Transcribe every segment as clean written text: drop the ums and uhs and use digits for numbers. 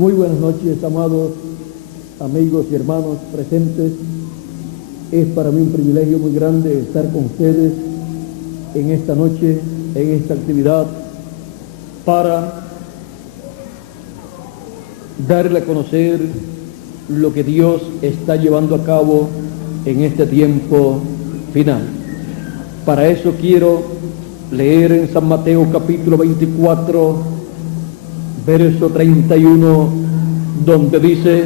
Muy buenas noches, amados amigos y hermanos presentes. Es para mí un privilegio muy grande estar con ustedes en esta noche, en esta actividad, para darle a conocer lo que Dios está llevando a cabo en este tiempo final. Para eso quiero leer en San Mateo capítulo 24, verso 31, donde dice: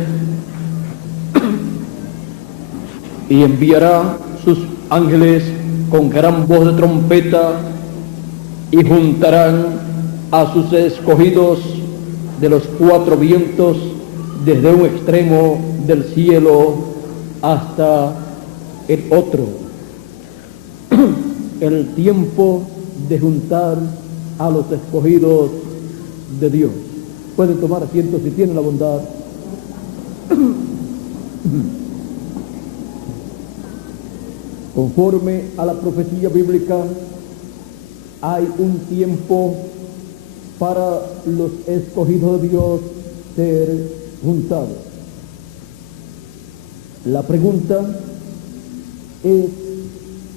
y enviará sus ángeles con gran voz de trompeta, y juntarán a sus escogidos de los cuatro vientos, desde un extremo del cielo hasta el otro. El tiempo de juntar a los escogidos de Dios. Pueden tomar asiento si tienen la bondad. Conforme a la profecía bíblica, hay un tiempo para los escogidos de Dios ser juntados. La pregunta es: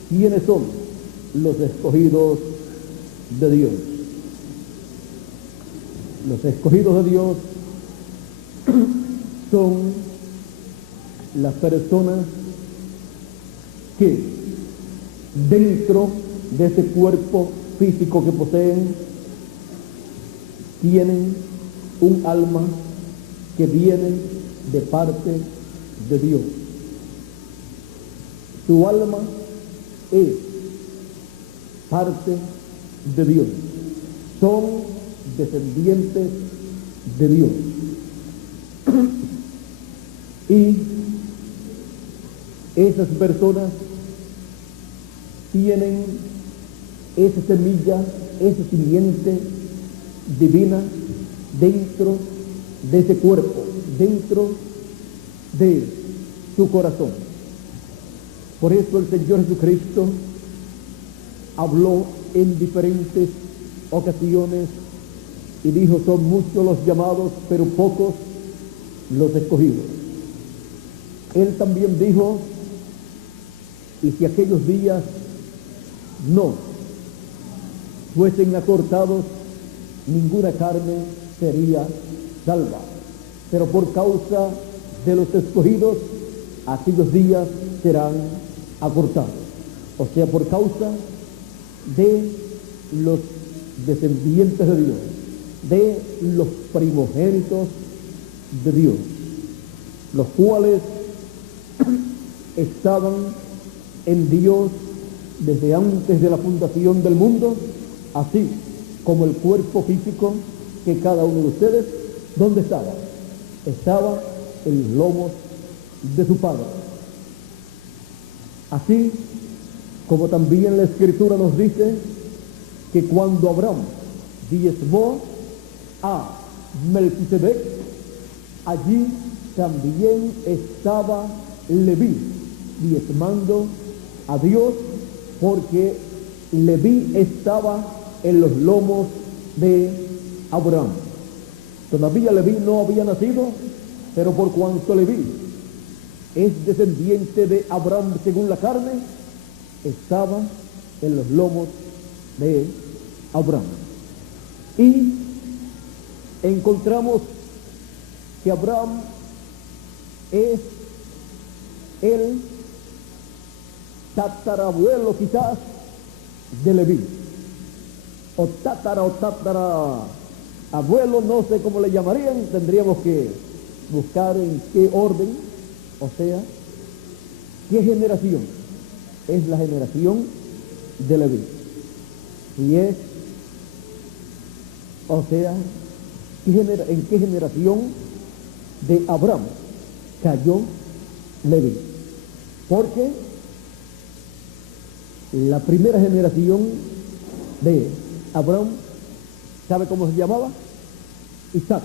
¿quiénes son los escogidos de Dios? Los escogidos de Dios son las personas que dentro de ese cuerpo físico que poseen tienen un alma que viene de parte de Dios. Su alma es parte de Dios. Son descendientes de Dios. Y esas personas tienen esa semilla, esa simiente divina dentro de ese cuerpo, dentro de su corazón. Por eso el Señor Jesucristo habló en diferentes ocasiones y dijo: son muchos los llamados, pero pocos los escogidos. Él también dijo: y si aquellos días no fuesen acortados, ninguna carne sería salva. Pero por causa de los escogidos, aquellos días serán acortados. O sea, por causa de los descendientes de Dios, de los primogénitos de Dios, los cuales estaban en Dios desde antes de la fundación del mundo, así como el cuerpo físico que cada uno de ustedes, ¿dónde estaba? Estaba en los lomos de su padre. Así como también la Escritura nos dice que cuando Abraham diezmó a Melquisedec, allí también estaba Leví diezmando a Dios, porque Leví estaba en los lomos de Abraham. Todavía Leví no había nacido, pero por cuanto Leví es descendiente de Abraham según la carne, estaba en los lomos de Abraham. Y encontramos que Abraham es el tatarabuelo quizás de Leví, o tatara abuelo, no sé cómo le llamarían, tendríamos que buscar en qué orden, o sea, qué generación es la generación de Leví. Y es, o sea, en qué generación de Abraham cayó Leví. Porque la primera generación de Abraham, ¿sabe cómo se llamaba? Isaac.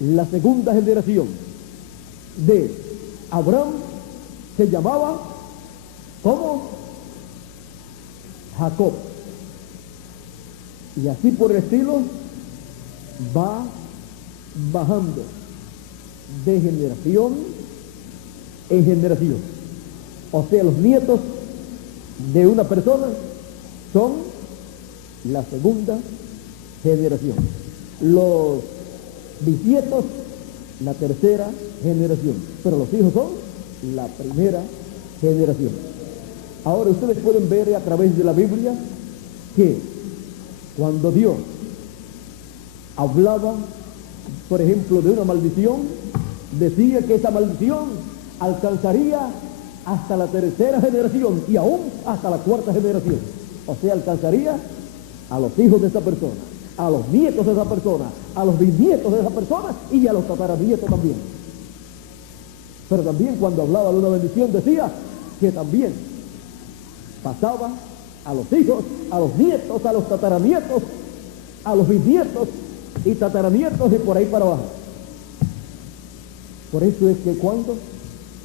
La segunda generación de Abraham se llamaba, ¿cómo? Jacob. Y así por el estilo va bajando de generación en generación. O sea, los nietos de una persona son la segunda generación. Los bisnietos, la tercera generación. Pero los hijos son la primera generación. Ahora ustedes pueden ver a través de la Biblia que cuando Dios hablaba, por ejemplo, de una maldición, decía que esa maldición alcanzaría hasta la tercera generación y aún hasta la cuarta generación. O sea, alcanzaría a los hijos de esa persona, a los nietos de esa persona, a los bisnietos de esa persona y a los tataranietos también. Pero también cuando hablaba de una bendición decía que también pasaba a los hijos, a los nietos, a los tataranietos, a los bisnietos y tataranietos y por ahí para abajo. Por eso es que cuando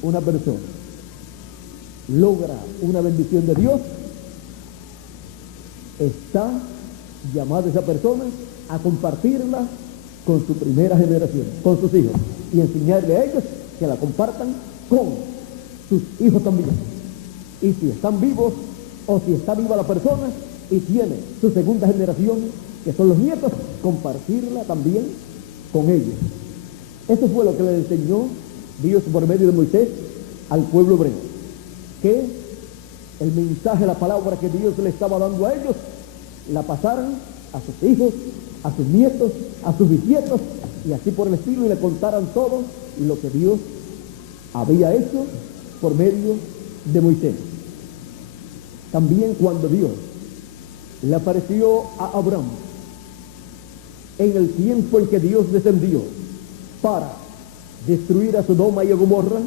una persona logra una bendición de Dios, está llamada esa persona a compartirla con su primera generación, con sus hijos, y enseñarle a ellos que la compartan con sus hijos también. Y si están vivos o si está viva la persona y tiene su segunda generación, que son los nietos, compartirla también con ellos. Eso fue lo que le enseñó Dios por medio de Moisés al pueblo hebreo, que el mensaje, la palabra que Dios le estaba dando a ellos, la pasaran a sus hijos, a sus nietos, a sus bisnietos, y así por el estilo, y le contaran todo lo que Dios había hecho por medio de Moisés. También cuando Dios le apareció a Abraham en el tiempo en que Dios descendió para destruir a Sodoma y a Gomorra,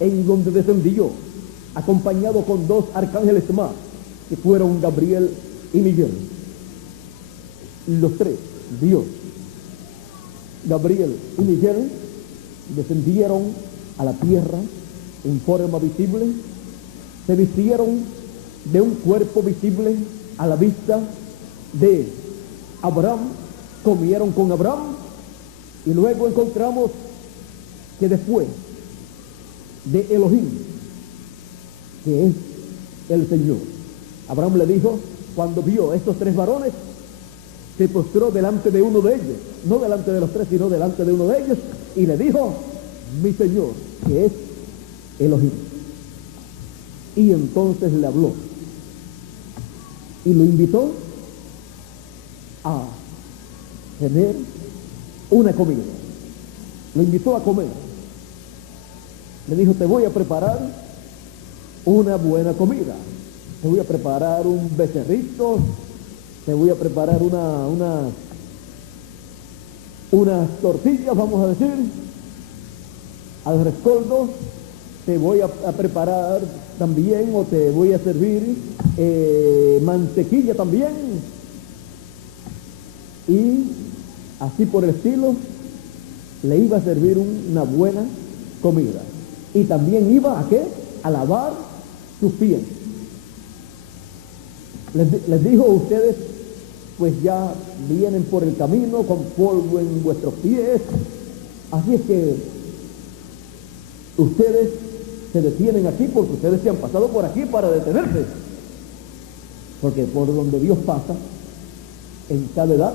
en donde descendió acompañado con dos arcángeles más, que fueron Gabriel y Miguel. Los tres, Dios, Gabriel y Miguel, descendieron a la tierra en forma visible, se vistieron de un cuerpo visible a la vista de Abraham, comieron con Abraham, y luego encontramos que después de Elohim, que es el Señor, Abraham le dijo, cuando vio a estos tres varones, se postró delante de uno de ellos, no delante de los tres, sino delante de uno de ellos, y le dijo, mi Señor, que es Elohim. Y entonces le habló y lo invitó a tener una comida. Lo invitó a comer. Le dijo, te voy a preparar una buena comida. Te voy a preparar un becerrito, te voy a preparar unas tortillas, vamos a decir, al rescoldo. Te voy a preparar también, o te voy a servir mantequilla también. Y así por el estilo, le iba a servir una buena comida. Y también iba ¿a qué? A lavar sus pies. Les dijo, ustedes pues ya vienen por el camino con polvo en vuestros pies. Así es que ustedes se detienen aquí porque ustedes se han pasado por aquí para detenerse. Porque por donde Dios pasa, en cada edad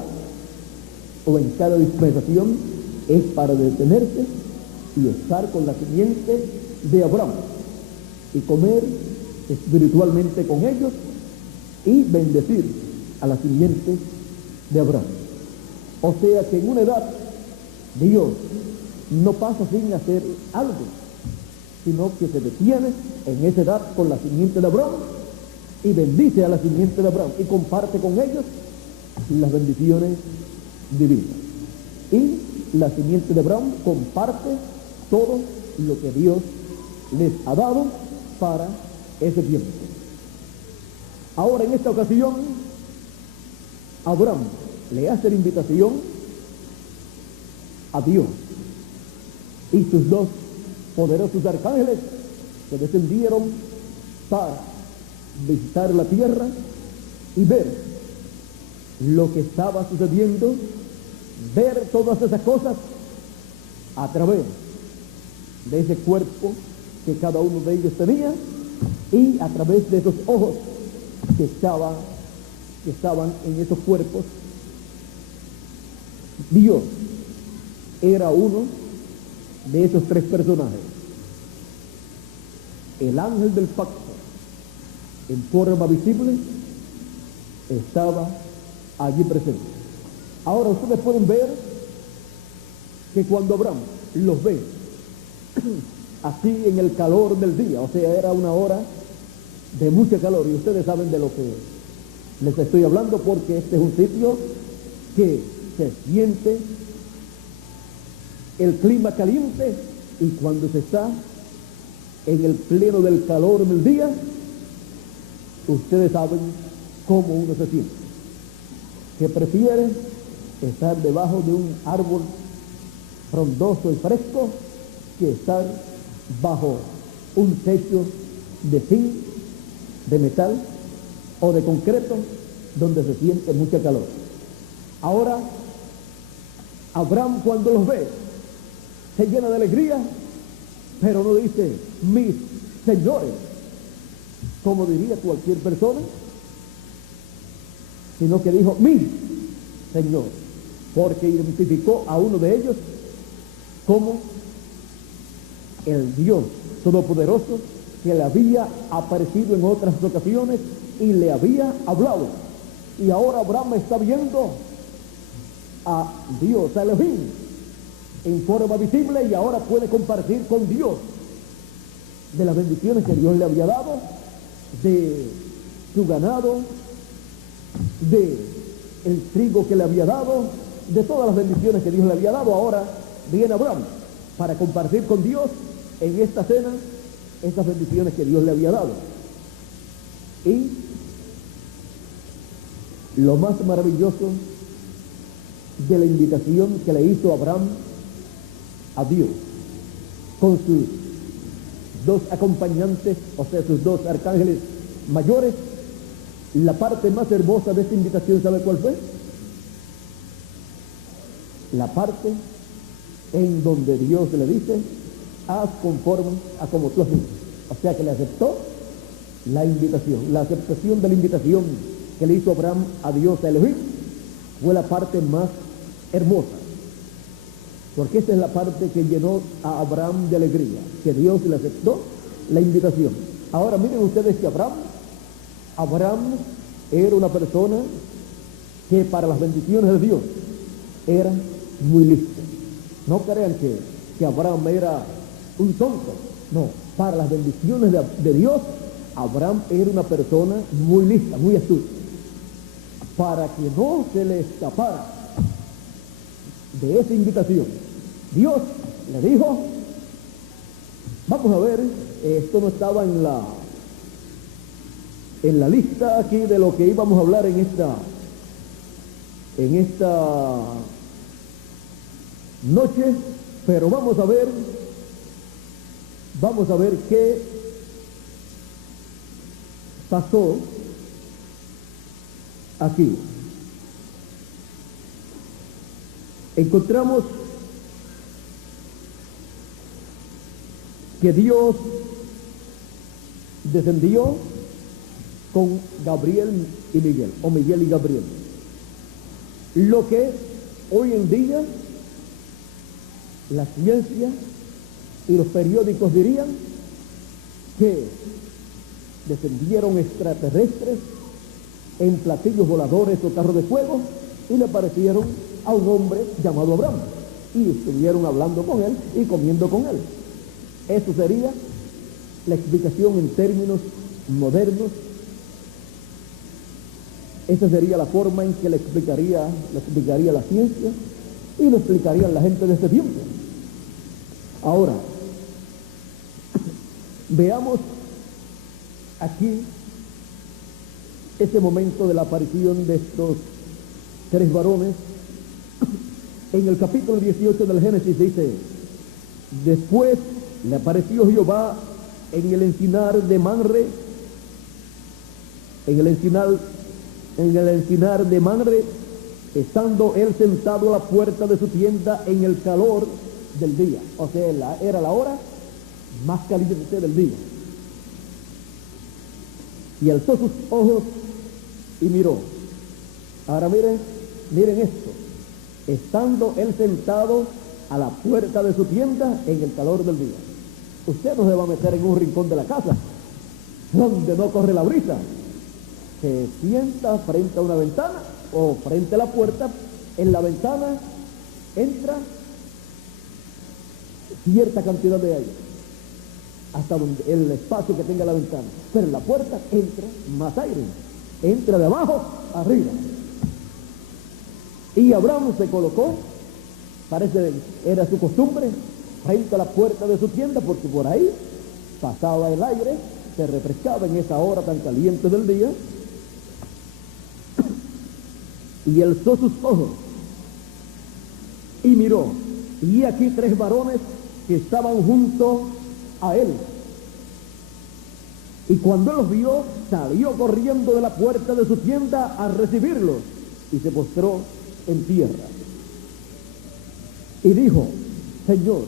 o en cada dispensación, es para detenerse y estar con la simiente de Abraham y comer espiritualmente con ellos y bendecir a la simiente de Abraham. O sea que en una edad Dios no pasa sin hacer algo, sino que se detiene en esa edad con la simiente de Abraham y bendice a la simiente de Abraham y comparte con ellos las bendiciones divinas. Y la simiente de Abraham comparte todo lo que Dios les ha dado para ese tiempo. Ahora, en esta ocasión, Abraham le hace la invitación a Dios y sus dos poderosos arcángeles que descendieron para visitar la tierra y ver lo que estaba sucediendo ver todas esas cosas a través de ese cuerpo que cada uno de ellos tenía y a través de esos ojos que estaban en esos cuerpos. Dios era uno de esos tres personajes. El ángel del pacto, en forma visible, estaba allí presente. Ahora ustedes pueden ver que cuando Abraham los ve así en el calor del día, o sea, era una hora de mucha calor, y ustedes saben de lo que les estoy hablando, porque este es un sitio que se siente el clima caliente, y cuando se está en el pleno del calor del día, ustedes saben cómo uno se siente, que prefiere estar debajo de un árbol frondoso y fresco que estar bajo un techo de zinc, de metal o de concreto, donde se siente mucha calor. Ahora, Abraham, cuando los ve, se llena de alegría, pero no dice mis señores, como diría cualquier persona, sino que dijo mi Señor, porque identificó a uno de ellos como el Dios Todopoderoso que le había aparecido en otras ocasiones y le había hablado. Y ahora Abraham está viendo a Dios, a Elohim, en forma visible, y ahora puede compartir con Dios de las bendiciones que Dios le había dado, de su ganado, de el trigo que le había dado, de todas las bendiciones que Dios le había dado. Ahora viene Abraham para compartir con Dios en esta cena esas bendiciones que Dios le había dado. Y lo más maravilloso de la invitación que le hizo Abraham a Dios, con sus dos acompañantes, o sea, sus dos arcángeles mayores, la parte más hermosa de esta invitación, ¿sabe cuál fue? La parte en donde Dios le dice, haz conforme a como tú has dicho. O sea, que le aceptó la invitación. La aceptación de la invitación que le hizo Abraham a Dios, a Elohim, fue la parte más hermosa, porque esa es la parte que llenó a Abraham de alegría, que Dios le aceptó la invitación. Ahora miren ustedes que Abraham era una persona que para las bendiciones de Dios era muy listo. No crean que Abraham era un tonto. No, para las bendiciones de Dios, Abraham era una persona muy lista, muy astuta. Para que no se le escapara de esa invitación, Dios le dijo, vamos a ver, esto no estaba en la lista aquí de lo que íbamos a hablar en esta noche, pero vamos a ver qué pasó aquí. Encontramos que Dios descendió con Gabriel y Miguel, o Miguel y Gabriel. Lo que hoy en día la ciencia y los periódicos dirían que descendieron extraterrestres en platillos voladores o carros de fuego y le aparecieron a un hombre llamado Abraham y estuvieron hablando con él y comiendo con él. Eso sería la explicación en términos modernos. Esa sería la forma en que le explicaría la ciencia y lo explicarían la gente de este tiempo. Ahora, veamos aquí ese momento de la aparición de estos tres varones. En el capítulo 18 del Génesis dice, después le apareció Jehová en el encinar de Mamre, estando él sentado a la puerta de su tienda en el calor del día. O sea, era la hora más caliente del día. Y alzó sus ojos y miró. Ahora miren esto. Estando él sentado a la puerta de su tienda en el calor del día. Usted no se va a meter en un rincón de la casa donde no corre la brisa. Se sienta frente a una ventana o frente a la puerta. En la ventana entra cierta cantidad de aire hasta donde el espacio que tenga la ventana, pero en la puerta entra más aire, entra de abajo arriba. Y Abraham se colocó, parece era su costumbre, frente a la puerta de su tienda, porque por ahí pasaba el aire, se refrescaba en esa hora tan caliente del día. Y alzó sus ojos y miró, y aquí 3 varones que estaban junto a él. Y cuando los vio, salió corriendo de la puerta de su tienda a recibirlos y se postró en tierra. Y dijo: Señor,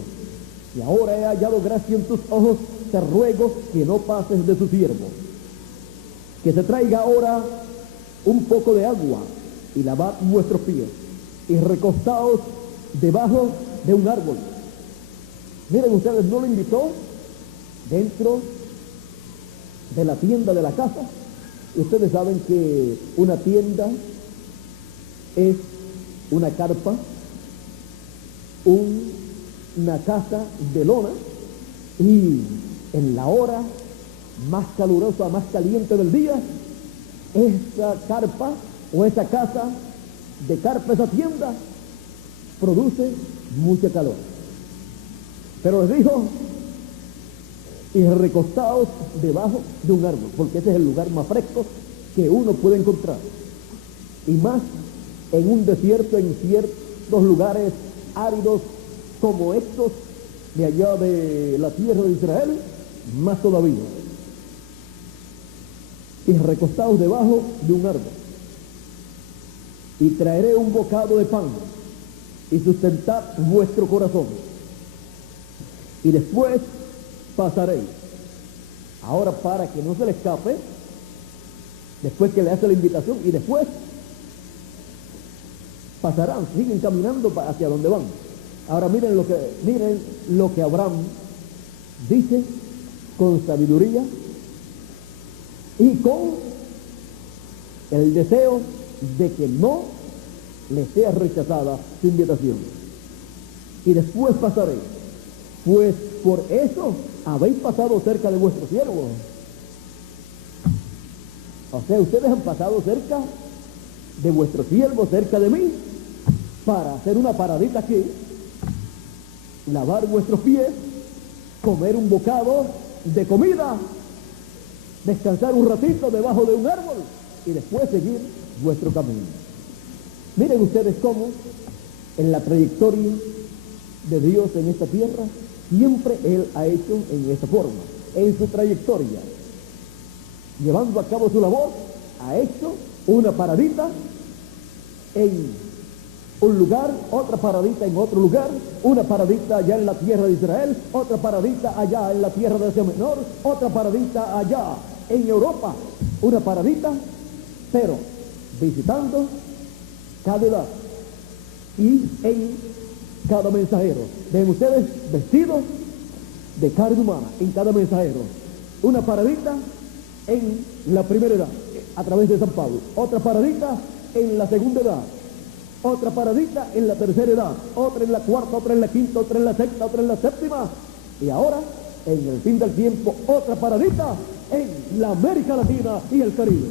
si ahora he hallado gracia en tus ojos, te ruego que no pases de tu siervo. Que se traiga ahora un poco de agua y lavad vuestros pies y recostaos debajo de un árbol. Miren ustedes, no lo invitó dentro de la tienda de la casa. Ustedes saben que una tienda es una carpa, una casa de lona, y en la hora más calurosa, más caliente del día, esa carpa o esa casa de carpa, esa tienda, produce mucho calor. Pero les dijo: y recostaos debajo de un árbol, porque ese es el lugar más fresco que uno puede encontrar. Y más en un desierto, en ciertos lugares áridos como estos de allá de la tierra de Israel, más todavía. Y recostaos debajo de un árbol. Y traeré un bocado de pan y sustentad vuestro corazón. Y después pasaréis. Ahora, para que no se le escape, después que le hace la invitación, y después pasarán, siguen caminando hacia donde van. Ahora miren lo que Abraham dice con sabiduría y con el deseo de que no le sea rechazada su invitación. Y después pasaréis, pues por eso habéis pasado cerca de vuestro siervo. O sea, ustedes han pasado cerca de vuestro siervo, cerca de mí, para hacer una paradita aquí, lavar vuestros pies, comer un bocado de comida, descansar un ratito debajo de un árbol y después seguir vuestro camino. Miren ustedes cómo en la trayectoria de Dios en esta tierra, siempre Él ha hecho en esta forma. En su trayectoria, llevando a cabo su labor, ha hecho una paradita en un lugar, otra paradita en otro lugar, una paradita allá en la tierra de Israel, otra paradita allá en la tierra de Asia Menor, otra paradita allá en Europa, una paradita, pero visitando cada edad y en cada mensajero. Ven ustedes, vestidos de carne humana en cada mensajero. Una paradita en la primera edad, a través de San Pablo. Otra paradita en la segunda edad. Otra paradita en la tercera edad. Otra en la cuarta, otra en la quinta, otra en la sexta, otra en la séptima. Y ahora, en el fin del tiempo, otra paradita en la América Latina y el Caribe.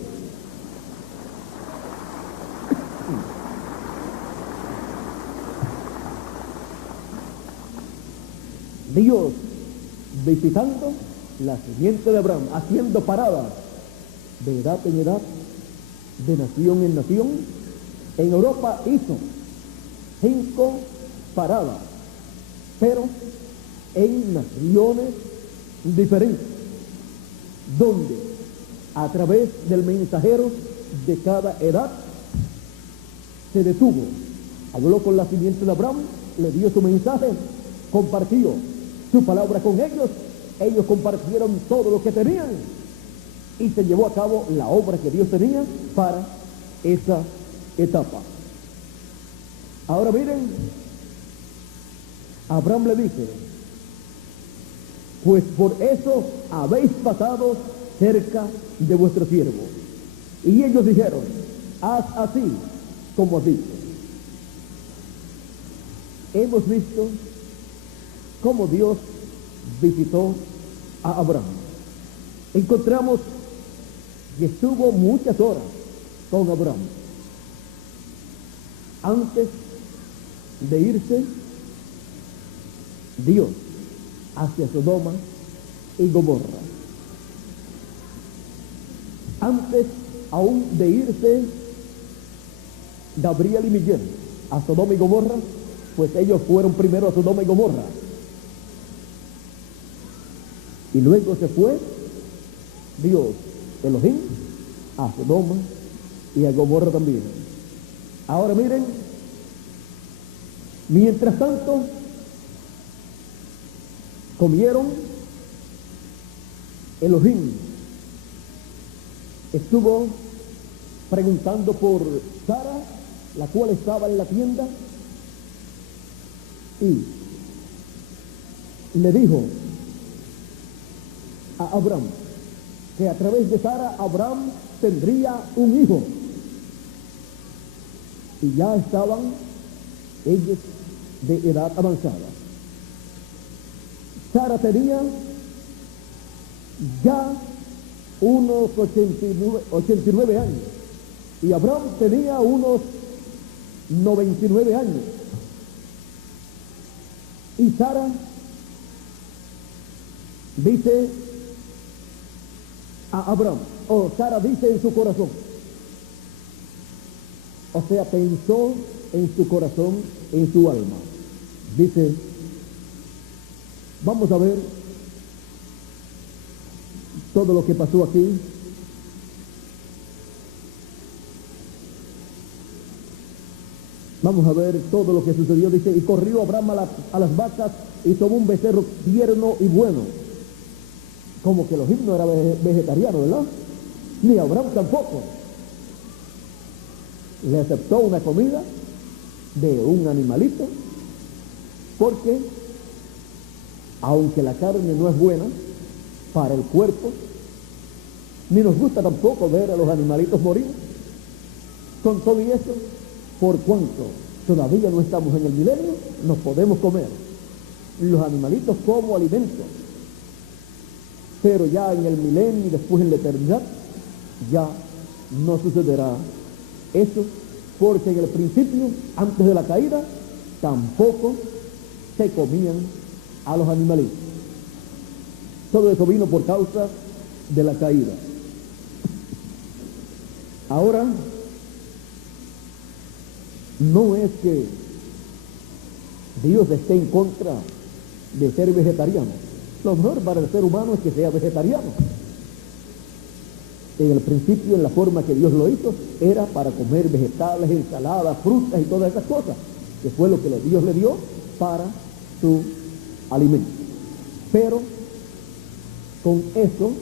Dios visitando la simiente de Abraham, haciendo paradas de edad en edad, de nación en nación. En Europa hizo 5 paradas, pero en naciones diferentes, donde a través del mensajero de cada edad se detuvo, habló con la simiente de Abraham, le dio su mensaje, compartió su palabra con ellos, ellos compartieron todo lo que tenían y se llevó a cabo la obra que Dios tenía para esa etapa. Ahora miren, Abraham le dice, pues por eso habéis pasado cerca de vuestro siervo. Y ellos dijeron, haz así como has dicho. Hemos visto cómo Dios visitó a Abraham. Encontramos que estuvo muchas horas con Abraham. Antes de irse, Dios hacia Sodoma y Gomorra. Antes aún de irse Gabriel y Miguel a Sodoma y Gomorra, pues ellos fueron primero a Sodoma y Gomorra. Y luego se fue Dios, Elohim, a Sodoma y a Gomorra también. Ahora miren, mientras tanto, comieron, Elohim estuvo preguntando por Sara, la cual estaba en la tienda, y le dijo a Abraham que a través de Sara Abraham tendría un hijo. Y ya estaban ellos de edad avanzada. Sara tenía ya unos 89 años y Abraham tenía unos 99 años. Y Sara dice a Abraham, o Sara dice en su corazón, o sea, pensó en su corazón, en su alma. Dice, vamos a ver todo lo que pasó aquí. Vamos a ver todo lo que sucedió. Dice, y corrió Abraham a las vacas y tomó un becerro tierno y bueno. Como que Elohim no era vegetariano, ¿verdad? Ni Abraham tampoco. Le aceptó una comida de un animalito, porque aunque la carne no es buena para el cuerpo, ni nos gusta tampoco ver a los animalitos morir, con todo y eso, por cuanto todavía no estamos en el milenio, nos podemos comer los animalitos como alimento. Pero ya en el milenio y después en la eternidad, ya no sucederá eso, porque en el principio, antes de la caída, tampoco se comían a los animalitos. Todo eso vino por causa de la caída. Ahora, no es que Dios esté en contra de ser vegetariano. Lo mejor para el ser humano es que sea vegetariano. En el principio, en la forma que Dios lo hizo, era para comer vegetales, ensaladas, frutas y todas esas cosas, que fue lo que Dios le dio para su alimento. Pero con eso,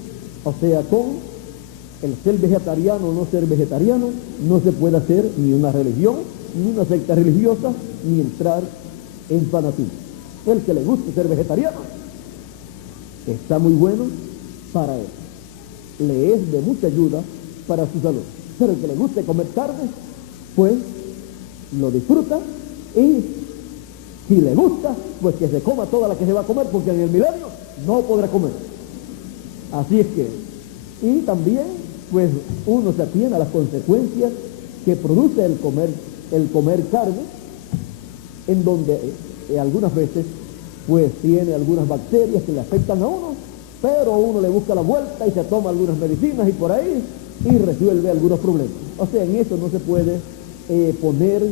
o sea, con el ser vegetariano o no ser vegetariano, no se puede hacer ni una religión, ni una secta religiosa, ni entrar en fanatismo. El que le guste ser vegetariano está muy bueno para él, le es de mucha ayuda para su salud. Pero el que le guste comer carne, pues lo disfruta, y si le gusta, pues que se coma toda la que se va a comer, porque en el milenio no podrá comer. Así es que, y también pues uno se atiene a las consecuencias que produce el comer carne, en donde algunas veces pues tiene algunas bacterias que le afectan a uno, pero uno le busca la vuelta y se toma algunas medicinas y por ahí, y resuelve algunos problemas. O sea, en eso no se puede poner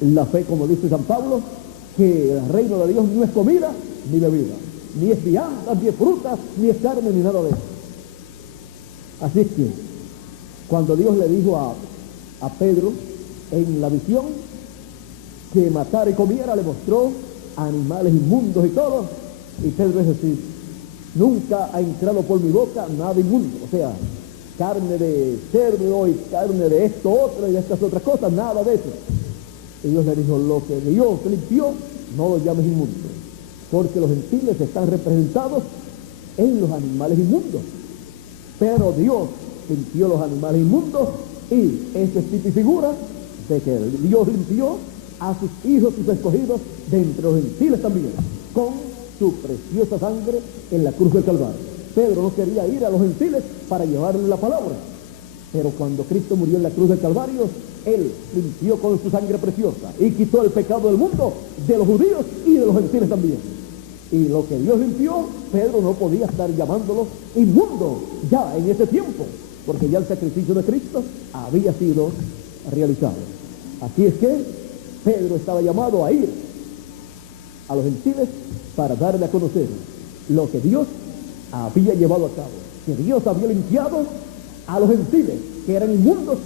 la fe, como dice San Pablo, que el reino de Dios no es comida ni bebida, ni es viandas, ni es frutas, ni es carne, ni nada de eso. Así es que, cuando Dios le dijo a Pedro en la visión que matara y comiera, le mostró animales inmundos y todo. Y Pedro es decir, nunca ha entrado por mi boca nada inmundo, o sea, carne de cerdo y carne de esto otro y de estas otras cosas, nada de eso. Y Dios le dijo, lo que Dios limpió, no lo llames inmundo, porque los gentiles están representados en los animales inmundos. Pero Dios limpió los animales inmundos, y eso es tipo y figura de que Dios limpió a sus hijos, sus escogidos, de entre los gentiles también, con su preciosa sangre en la cruz del Calvario. Pedro no quería ir a los gentiles para llevarle la palabra, pero cuando Cristo murió en la cruz del Calvario, Él limpió con su sangre preciosa y quitó el pecado del mundo, de los judíos y de los gentiles también. Y lo que Dios limpió, Pedro no podía estar llamándolo inmundo ya en ese tiempo, porque ya el sacrificio de Cristo había sido realizado. Así es que Pedro estaba llamado a ir a los gentiles para darle a conocer lo que Dios había llevado a cabo, que Dios había limpiado a los gentiles que eran inmundos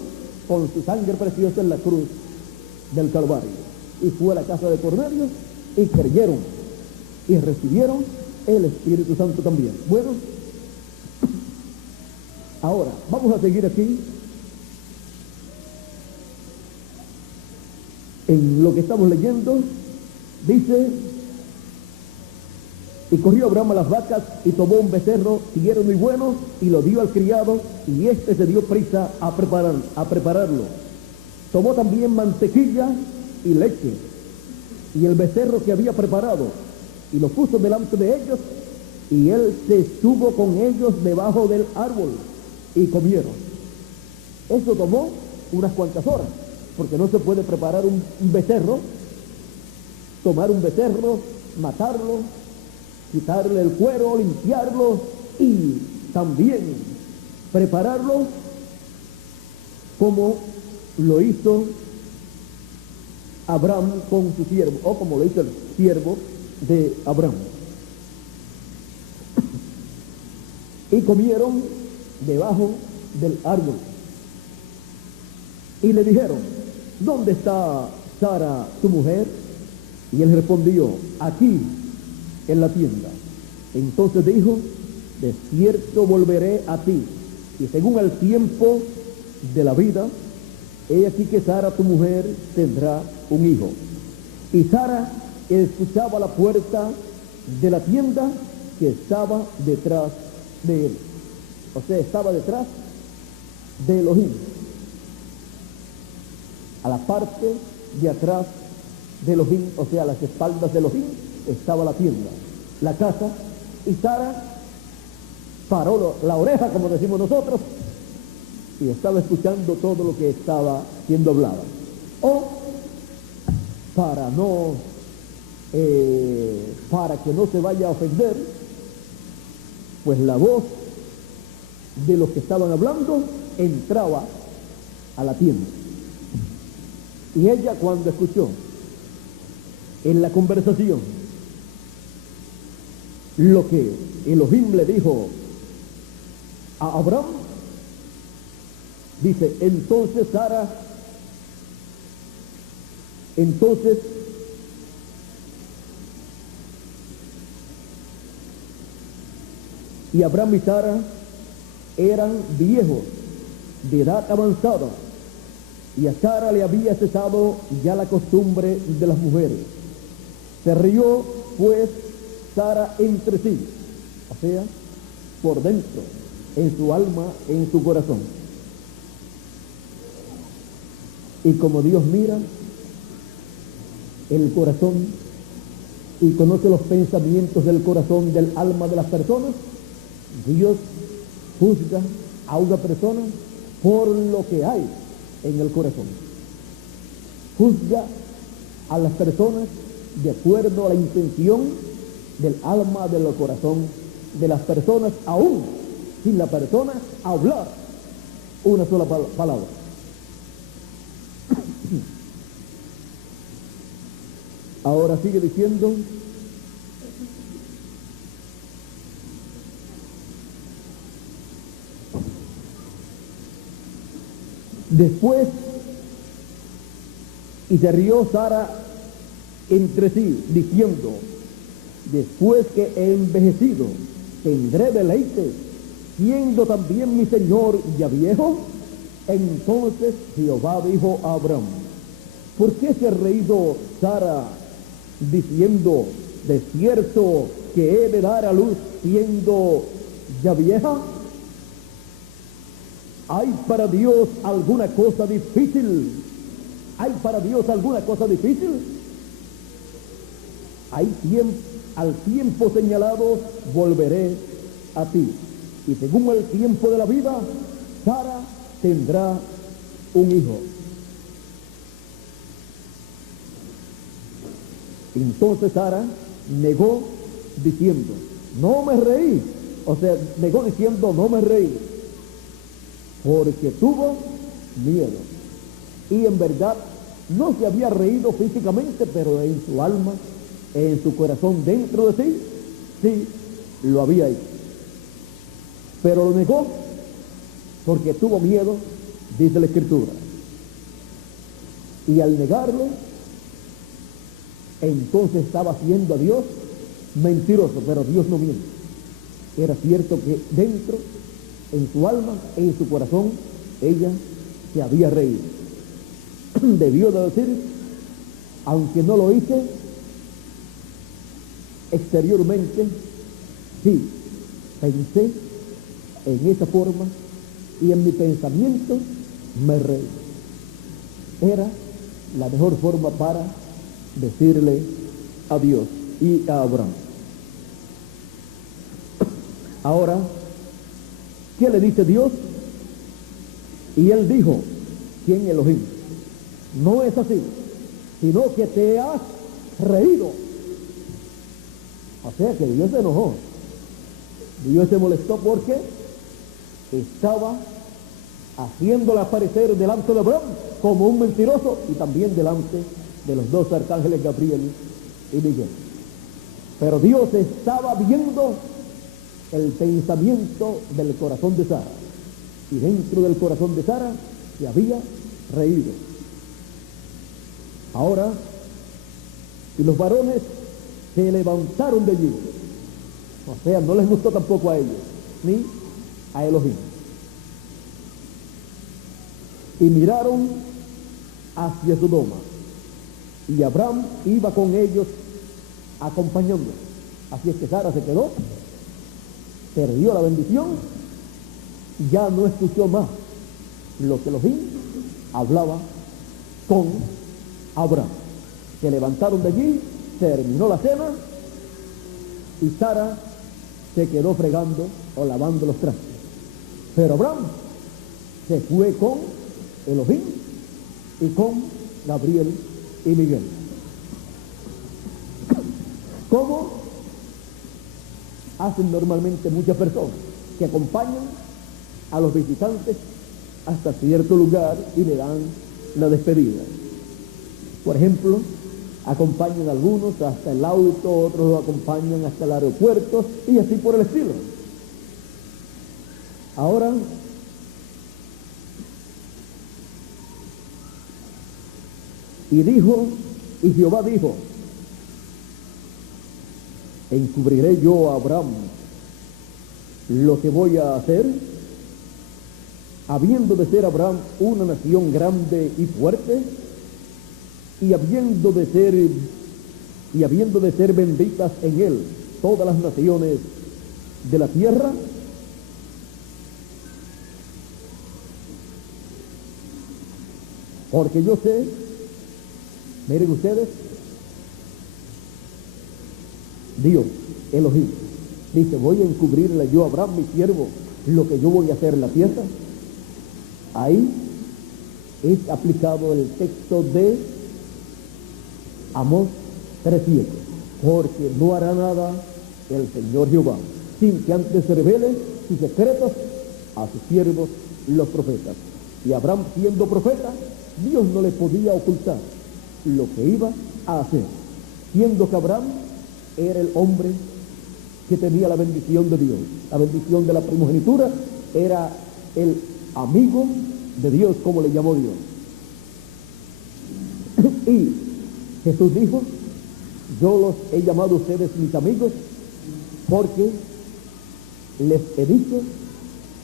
con su sangre preciosa en la cruz del Calvario. Y fue a la casa de Cornelio y creyeron y recibieron el Espíritu Santo también. Bueno, ahora vamos a seguir aquí en lo que estamos leyendo. Dice, y corrió Abraham a las vacas y tomó un becerro tierno y bueno y lo dio al criado, y éste se dio prisa a prepararlo. Tomó también mantequilla y leche y el becerro que había preparado, y lo puso delante de ellos, y él se estuvo con ellos debajo del árbol y comieron. Eso tomó unas cuantas horas, porque no se puede preparar un becerro, tomar un becerro, matarlo, quitarle el cuero, limpiarlo y también prepararlo como lo hizo Abraham con su siervo, o como lo hizo el siervo de Abraham. Y comieron debajo del árbol. Y le dijeron, ¿dónde está Sara, tu mujer? Y él respondió, aquí en la tienda. Entonces dijo, de cierto volveré a ti, y según el tiempo de la vida, he aquí que Sara, tu mujer, tendrá un hijo. Y Sara escuchaba la puerta de la tienda que estaba detrás de él. O sea, estaba detrás de Elohim, a la parte de atrás de Elohim, o sea, a las espaldas de Elohim estaba la tienda, la casa, y Sara paró la oreja, como decimos nosotros, y estaba escuchando todo lo que estaba siendo hablado. O para que no se vaya a ofender, pues la voz de los que estaban hablando entraba a la tienda. Y ella, cuando escuchó en la conversación lo que Elohim le dijo a Abraham, dice, entonces Sara, y Abraham y Sara eran viejos, de edad avanzada, y a Sara le había cesado ya la costumbre de las mujeres. Se rió pues Sara entre sí, o sea, por dentro, en su alma, en su corazón. Y como Dios mira el corazón y conoce los pensamientos del corazón, del alma de las personas, Dios juzga a una persona por lo que hay en el corazón. Juzga a las personas de acuerdo a la intención del alma, del corazón de las personas, aún sin la persona hablar una sola palabra. Ahora sigue diciendo, después Y se rió Sara entre sí, diciendo: después que he envejecido, tendré deleite, siendo también mi señor ya viejo. Entonces Jehová dijo a Abraham: ¿por qué se ha reído Sara, diciendo, de cierto que he de dar a luz siendo ya vieja? ¿Hay para Dios alguna cosa difícil? ¿Hay para Dios alguna cosa difícil? Al tiempo señalado volveré a ti, y según el tiempo de la vida, Sara tendrá un hijo. Entonces Sara negó diciendo: no me reí. O sea, negó diciendo: no me reí, porque tuvo miedo. Y en verdad no se había reído físicamente, pero en su alma, en su corazón, dentro de sí, sí lo había hecho. Pero lo negó porque tuvo miedo, dice la Escritura. Y al negarlo, entonces estaba haciendo a Dios mentiroso, pero Dios no miente. Era cierto que dentro, en su alma, en su corazón, ella se había reído. Debió de decir: aunque no lo hice exteriormente, sí, pensé en esa forma y en mi pensamiento me reí. Era la mejor forma para decirle a Dios y a Abraham. Ahora, ¿qué le dice Dios? Y él dijo: ¿quién? Elohim. No es así, sino que te has reído. O sea que Dios se enojó. Dios se molestó porque estaba haciéndole aparecer delante de Abraham como un mentiroso, y también delante de los dos arcángeles Gabriel y Miguel. Pero Dios estaba viendo el pensamiento del corazón de Sara, y dentro del corazón de Sara se había reído. Ahora, y los varones se levantaron de allí. O sea, no les gustó tampoco a ellos, ni a Elohim. Y miraron hacia Sodoma, y Abraham iba con ellos acompañándolos. Así es que Sara se quedó, perdió la bendición, y ya no escuchó más lo que Elohim hablaba con Abraham. Se levantaron de allí, terminó la cena, y Sara se quedó fregando o lavando los trastes. Pero Abraham se fue con Elohim y con Gabriel y Miguel. ¿Cómo hacen normalmente muchas personas que acompañan a los visitantes hasta cierto lugar y le dan la despedida? Por ejemplo, acompañan a algunos hasta el auto, otros lo acompañan hasta el aeropuerto, y así por el estilo. Ahora, y Jehová dijo: ¿encubriré yo a Abraham lo que voy a hacer? Habiendo de ser Abraham una nación grande y fuerte, y habiendo de ser benditas en él todas las naciones de la tierra. Porque yo sé, miren ustedes, Dios, Elohim, dice: voy a encubrirle yo a Abraham, mi siervo, lo que yo voy a hacer en la tierra. Ahí es aplicado el texto de Amós 3:7, porque no hará nada el Señor Jehová sin que antes se revele sus secretos a sus siervos los profetas. Y Abraham, siendo profeta, Dios no le podía ocultar lo que iba a hacer, siendo que Abraham era el hombre que tenía la bendición de Dios, la bendición de la primogenitura, era el amigo de Dios, como le llamó Dios. Y Jesús dijo, yo los he llamado a ustedes mis amigos porque les he dicho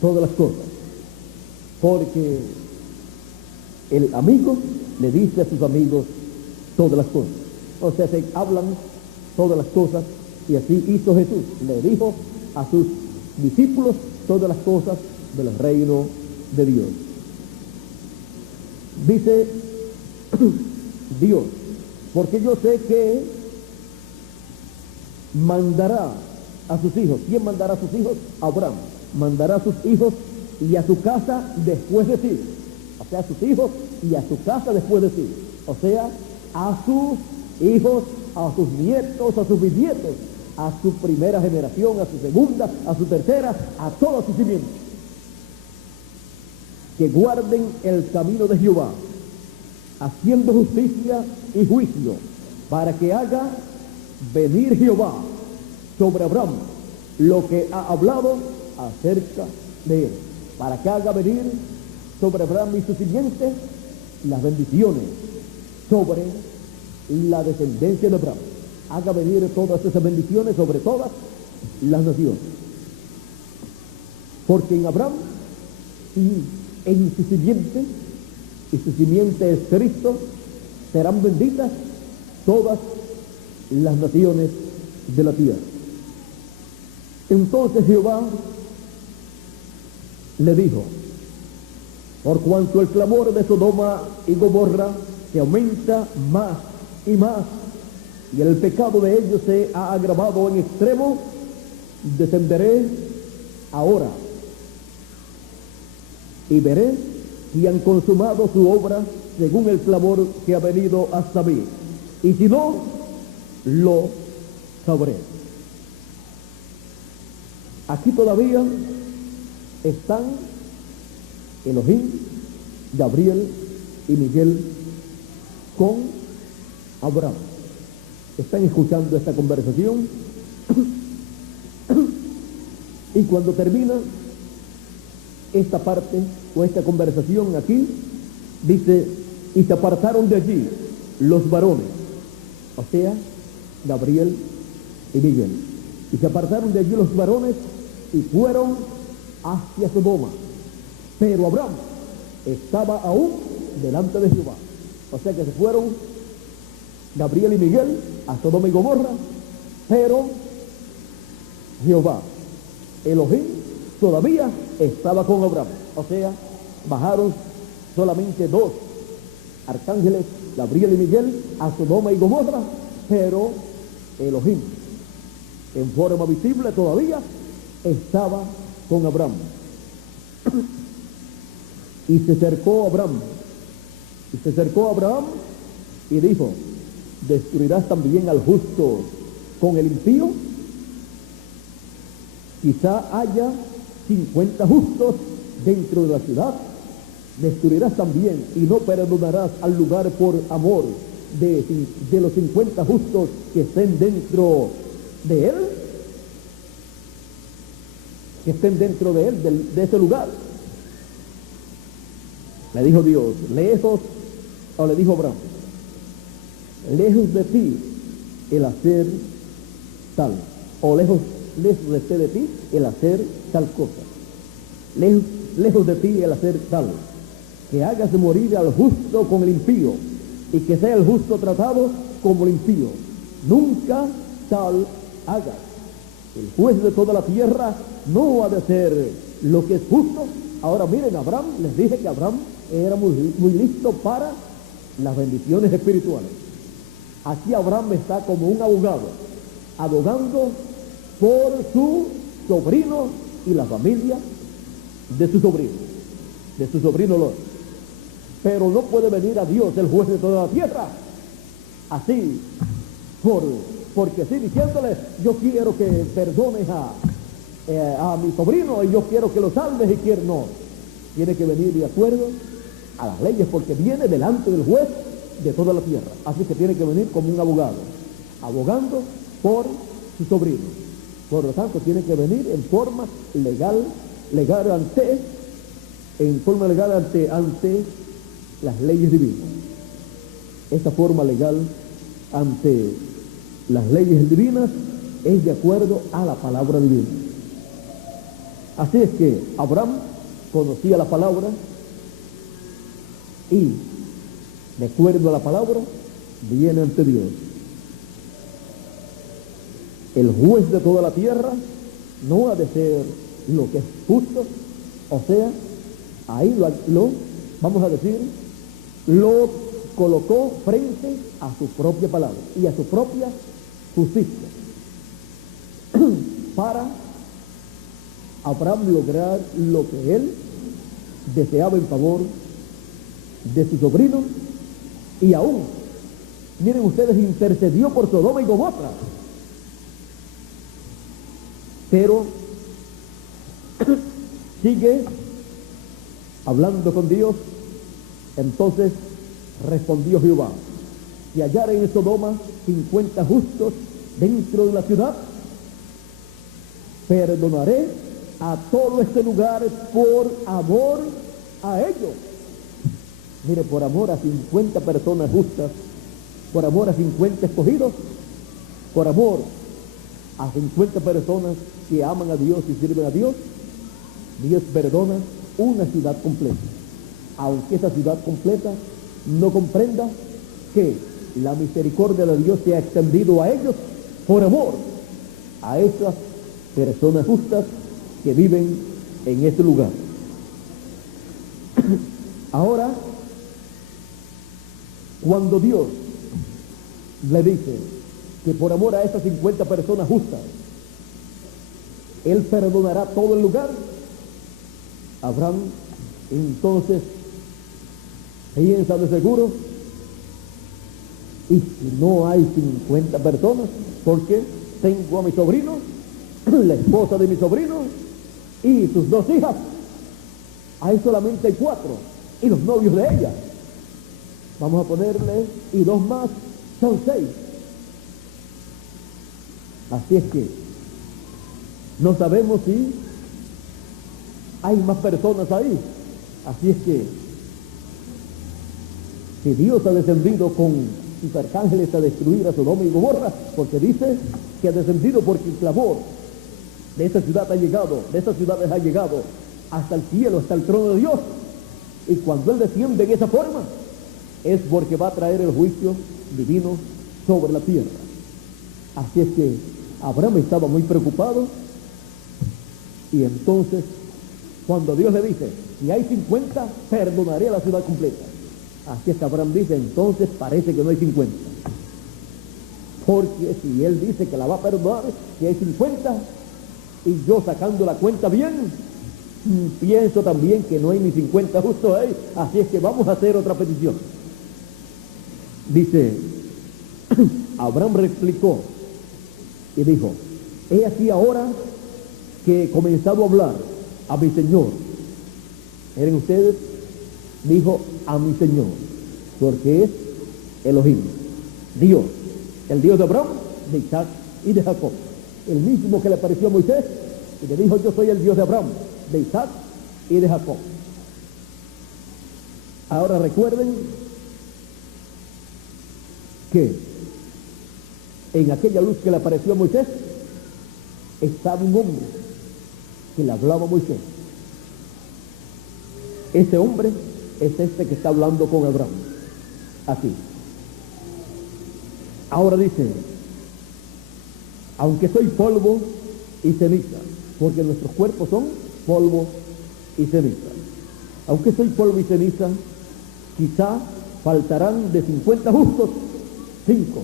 todas las cosas. Porque el amigo le dice a sus amigos todas las cosas. O sea, se hablan todas las cosas, y así hizo Jesús. Le dijo a sus discípulos todas las cosas del reino de Dios. Dice Dios, porque yo sé que mandará a sus hijos. ¿Quién mandará a sus hijos? Abraham. Mandará a sus hijos y a su casa después de sí. O sea, a sus hijos y a su casa después de sí. O sea, a sus hijos, a sus nietos, a sus bisnietos, a su primera generación, a su segunda, a su tercera, a toda su simiente. Que guarden el camino de Jehová, haciendo justicia y juicio, para que haga venir Jehová sobre Abraham lo que ha hablado acerca de él, para que haga venir sobre Abraham y su simiente las bendiciones sobre la descendencia de Abraham. Haga venir todas esas bendiciones sobre todas las naciones, porque en Abraham y en su simiente, y su simiente es Cristo, serán benditas todas las naciones de la tierra. Entonces Jehová le dijo, por cuanto el clamor de Sodoma y Gomorra se aumenta más y más, y el pecado de ellos se ha agravado en extremo, descenderé ahora y veré si han consumado su obra según el clamor que ha venido hasta mí, y si no, lo sabré. Aquí todavía están Elohim, Gabriel y Miguel con Abraham. Están escuchando esta conversación y cuando termina esta parte o esta conversación aquí, dice, y se apartaron de allí los varones, o sea, Gabriel y Miguel, y se apartaron de allí los varones y fueron hacia Sodoma, pero Abraham estaba aún delante de Jehová. O sea que se fueron Gabriel y Miguel a Sodoma y Gomorra, pero Jehová, Elohim, todavía estaba con Abraham. O sea, bajaron solamente dos arcángeles, Gabriel y Miguel, a Sodoma y Gomorra, pero Elohim, en forma visible todavía, estaba con Abraham. Y se acercó a Abraham y dijo, ¿destruirás también al justo con el impío? Quizá haya 50 justos dentro de la ciudad. Destruirás también y no perdonarás al lugar por amor de los 50 justos que estén dentro de él, de ese lugar. Le dijo Dios, le dijo Abraham, lejos de ti el hacer tal, o lejos de ti el hacer tal cosa, lejos de ti el hacer tal, que hagas morir al justo con el impío, y que sea el justo tratado como el impío. Nunca tal hagas. El juez de toda la tierra no ha de ser lo que es justo. Ahora miren, Abraham, les dije que Abraham era muy listo para las bendiciones espirituales. Aquí Abraham está como un abogado, abogando por su sobrino y la familia de su sobrino Lot. Pero no puede venir a Dios, el juez de toda la tierra, así, porque sí, diciéndole, yo quiero que perdones a mi sobrino y yo quiero que lo salves y quiero no. Tiene que venir de acuerdo a las leyes, porque viene delante del juez de toda la tierra. Así que tiene que venir como un abogado, abogando por su sobrino. Por lo tanto, tiene que venir en forma legal ante las leyes divinas. esta forma legal ante las leyes divinas es de acuerdo a la palabra divina. Así es que Abraham conocía la palabra y, de acuerdo a la palabra, viene ante Dios. El juez de toda la tierra no ha de ser lo que es justo, o sea, ahí lo vamos a decir, lo colocó frente a su propia palabra y a su propia justicia para Abraham lograr lo que él deseaba en favor de su sobrino, y aún, miren ustedes, intercedió por Sodoma y Gomorra. Pero sigue hablando con Dios. Entonces respondió Jehová: si hallare en Sodoma 50 justos dentro de la ciudad, perdonaré a todo este lugar por amor a ellos. Mire, por amor a 50 personas justas, por amor a 50 escogidos, por amor a 50 personas que aman a Dios y sirven a Dios, Dios perdona una ciudad completa, aunque esa ciudad completa no comprenda que la misericordia de Dios se ha extendido a ellos por amor a esas personas justas que viven en este lugar. Ahora, cuando Dios le dice que por amor a esas 50 personas justas Él perdonará todo el lugar, Abraham entonces piensa de seguro: y si no hay 50 personas, porque tengo a mi sobrino, la esposa de mi sobrino y sus 2 hijas, ahí solamente hay 4, y los novios de ella, vamos a ponerle, y 2 más, son 6. Así es que no sabemos si hay más personas ahí. Así es que si Dios ha descendido con sus arcángeles a destruir a Sodoma y Gomorra, porque dice que ha descendido porque el clamor de esa ciudad ha llegado, de esas ciudades ha llegado hasta el cielo, hasta el trono de Dios, y cuando Él desciende en esa forma es porque va a traer el juicio divino sobre la tierra. Así es que Abraham estaba muy preocupado, y entonces cuando Dios le dice: si hay 50, perdonaré a la ciudad completa. Así es que Abraham dice: entonces parece que no hay 50. Porque si Él dice que la va a perdonar, si hay 50, y yo sacando la cuenta bien, pienso también que no hay ni 50 justos ahí. Así es que vamos a hacer otra petición. Dice, Abraham replicó y dijo: he aquí ahora que he comenzado a hablar a mi Señor. Miren ustedes, dijo a mi Señor, porque es Elohim, Dios, el Dios de Abraham, de Isaac y de Jacob, el mismo que le apareció a Moisés y le dijo: yo soy el Dios de Abraham, de Isaac y de Jacob. Ahora recuerden que en aquella luz que le apareció a Moisés estaba un hombre que le hablaba a Moisés. Ese hombre es este que está hablando con Abraham, así. Ahora dice: aunque soy polvo y ceniza, porque nuestros cuerpos son polvo y ceniza, aunque soy polvo y ceniza, quizá faltarán de 50 justos 5,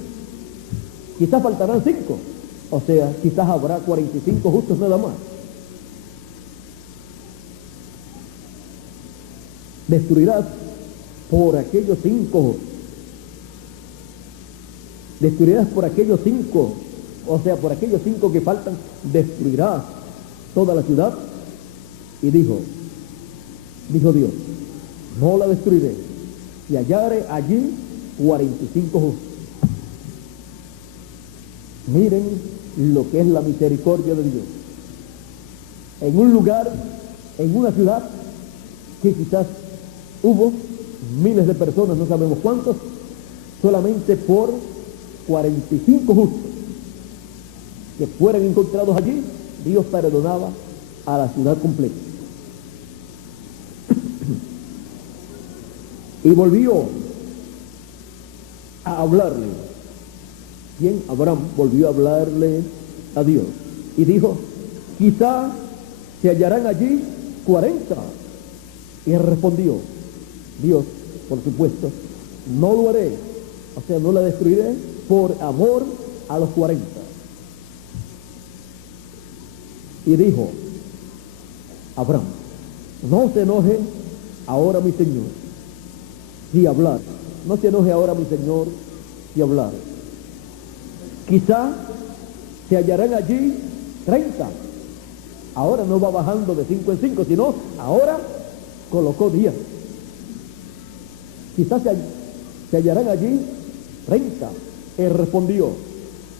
quizás faltarán 5, o sea, quizás habrá 45 justos nada más. Destruirás por aquellos 5, destruirás por aquellos 5, o sea, por aquellos 5 que faltan, destruirás toda la ciudad. Y dijo Dios: no la destruiré, si hallare allí 45 justos. Miren lo que es la misericordia de Dios. En un lugar, en una ciudad que quizás hubo miles de personas, no sabemos cuántos, solamente por 45 justos que fueran encontrados allí, Dios perdonaba a la ciudad completa. Y volvió a hablarle. ¿Quién? Abraham volvió a hablarle a Dios. Y dijo, quizá se hallarán allí 40. Y él respondió, Dios, por supuesto, no lo haré. O sea, no la destruiré por amor a los 40. Y dijo, Abraham, no se enoje ahora mi Señor si hablar. No se enoje ahora mi Señor si hablar. Quizá se hallarán allí 30. Ahora no va bajando de 5 en 5, sino ahora colocó 10. Quizás se hallarán allí 30. Él respondió,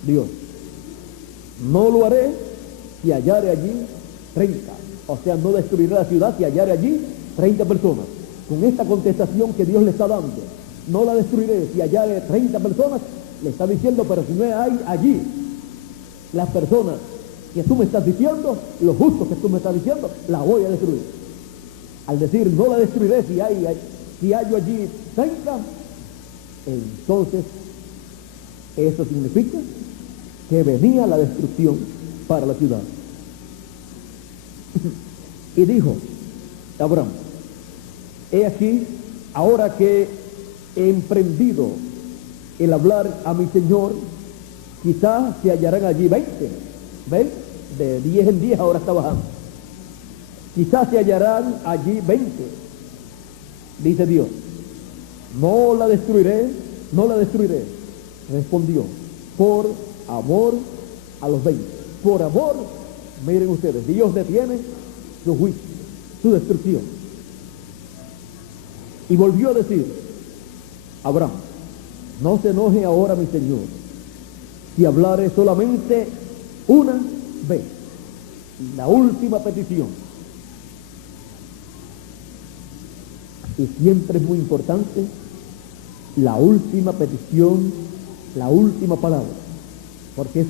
Dios, no lo haré si hallare allí 30. O sea, no destruiré la ciudad si hallare allí 30 personas. Con esta contestación que Dios le está dando, no la destruiré si hallare 30 personas, le está diciendo, pero si no hay allí las personas que tú me estás diciendo, los justos que tú me estás diciendo, la voy a destruir. Al decir, no la destruiré si hallo allí 30, entonces eso significa que venía la destrucción para la ciudad. Y dijo Abraham, he aquí, ahora que he emprendido el hablar a mi Señor, quizás se hallarán allí 20. ¿Ven? De 10 en 10 ahora está bajando. Quizás se hallarán allí 20. Dice Dios, no la destruiré, no la destruiré. Respondió, por amor a los 20. Por amor, miren ustedes, Dios detiene su juicio, su destrucción. Y volvió a decir, Abraham, no se enoje ahora mi Señor, si hablaré solamente una vez, la última petición. Y siempre es muy importante la última petición, la última palabra, porque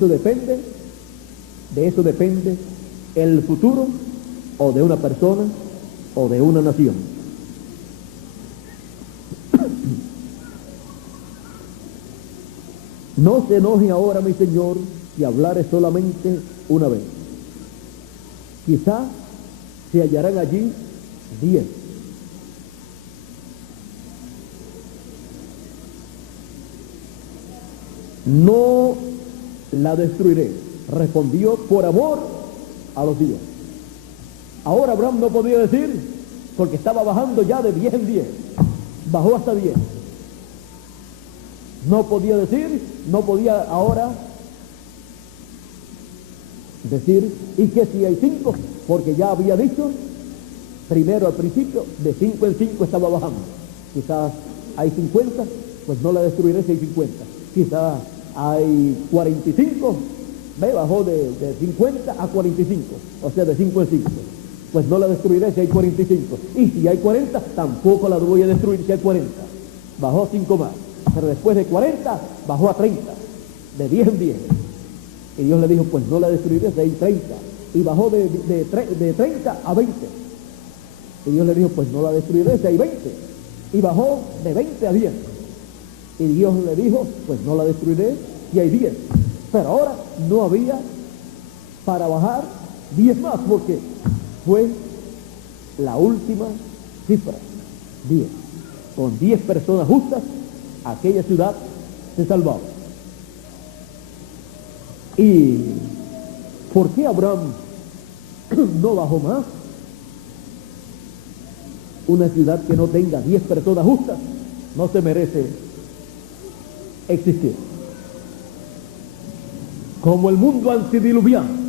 de eso depende el futuro o de una persona o de una nación. No se enoje ahora mi Señor si hablare solamente una vez. Quizá se hallarán allí 10. No la destruiré, respondió, por amor a los 10. Ahora Abraham no podía decir, porque estaba bajando ya de 10 en 10, bajó hasta 10. No podía decir, no podía ahora decir, y que si hay 5, porque ya había dicho, primero al principio, de 5 en 5 estaba bajando. Quizás hay 50, pues no la destruiré si hay 50. Quizás hay 45, bajó de 50 a 45, o sea, de 5 en 5. Pues no la destruiré si hay 45. Y si hay 40, tampoco la voy a destruir si hay 40. Bajó 5 más. Pero después de 40, bajó a 30, de 10 en 10. Y Dios le dijo, pues no la destruiré si hay 30. Y bajó de 30 a 20. Y Dios le dijo, pues no la destruiré si hay 20. Y bajó de 20 a 10. Y Dios le dijo, pues no la destruiré si hay 10. Pero ahora no había para bajar 10 más, porque fue la última cifra, 10. Con 10 personas justas, aquella ciudad se salvaba. ¿Y por qué Abraham no bajó más? Una ciudad que no tenga 10 personas justas no se merece existir. Como el mundo antediluviano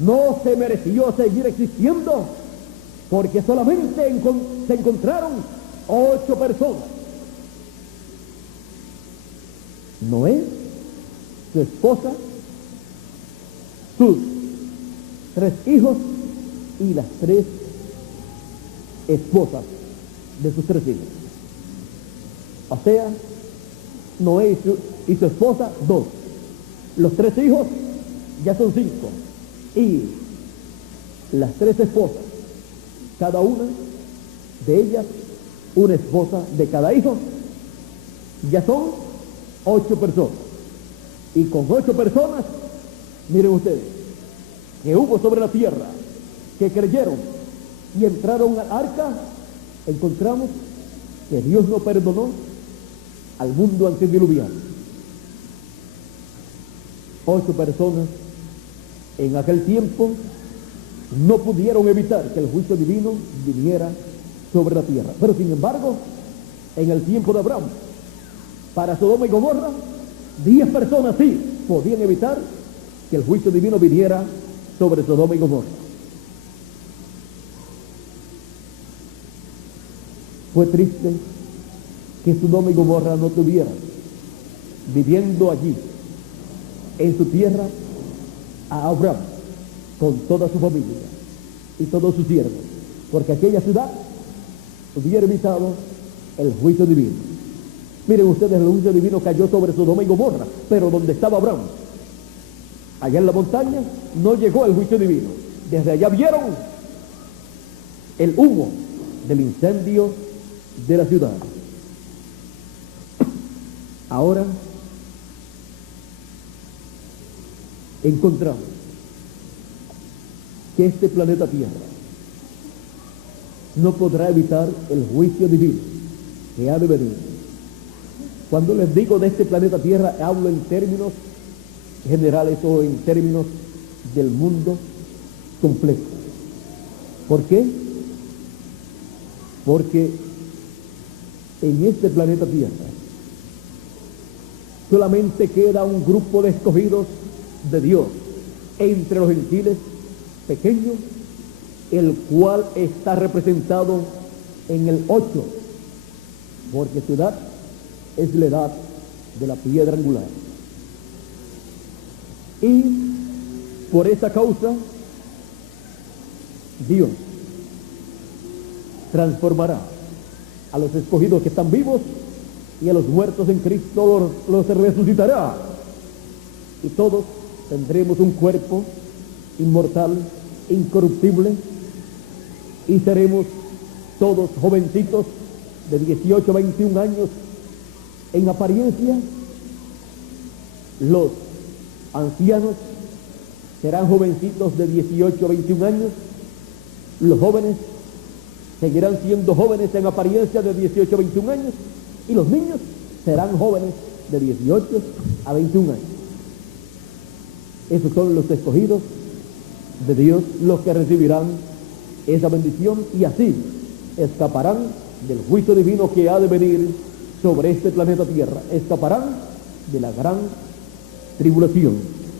no se mereció seguir existiendo, porque solamente se encontraron 8 personas. Noé, su esposa, sus 3 hijos y las 3 esposas de sus 3 hijos. O sea, Noé y su esposa, 2. Los 3 hijos ya son 5. Y las 3 esposas, cada una de ellas, una esposa de cada hijo, ya son 8 personas. Y con 8 personas, miren ustedes, que hubo sobre la tierra, que creyeron y entraron al arca, encontramos que Dios no perdonó al mundo antediluviano. 8 personas en aquel tiempo no pudieron evitar que el juicio divino viniera sobre la tierra. Pero sin embargo, en el tiempo de Abraham, para Sodoma y Gomorra, 10 personas sí podían evitar que el juicio divino viniera sobre Sodoma y Gomorra. Fue triste que Sodoma y Gomorra no tuvieran viviendo allí en su tierra a Abraham con toda su familia y todos sus siervos, porque aquella ciudad hubiera evitado el juicio divino. Miren ustedes, el juicio divino cayó sobre Sodoma y Gomorra, pero donde estaba Abraham, allá en la montaña, no llegó el juicio divino. Desde allá vieron el humo del incendio de la ciudad. Ahora encontramos que este planeta Tierra no podrá evitar el juicio divino que ha de venir. Cuando les digo de este planeta Tierra, hablo en términos generales o en términos del mundo completo. ¿Por qué? Porque en este planeta Tierra solamente queda un grupo de escogidos de Dios entre los gentiles pequeños, el cual está representado en el 8, porque su edad es la edad de la piedra angular. Y por esa causa, Dios transformará a los escogidos que están vivos y a los muertos en Cristo los resucitará. Y todos tendremos un cuerpo inmortal, incorruptible, y seremos todos jovencitos de 18 a 21 años en apariencia. Los ancianos serán jovencitos de 18 a 21 años. Los jóvenes seguirán siendo jóvenes en apariencia de 18 a 21 años, y los niños serán jóvenes de 18 a 21 años. Esos son los escogidos de Dios, los que recibirán esa bendición, y así escaparán del juicio divino que ha de venir sobre este planeta Tierra. Escaparán de la gran tribulación,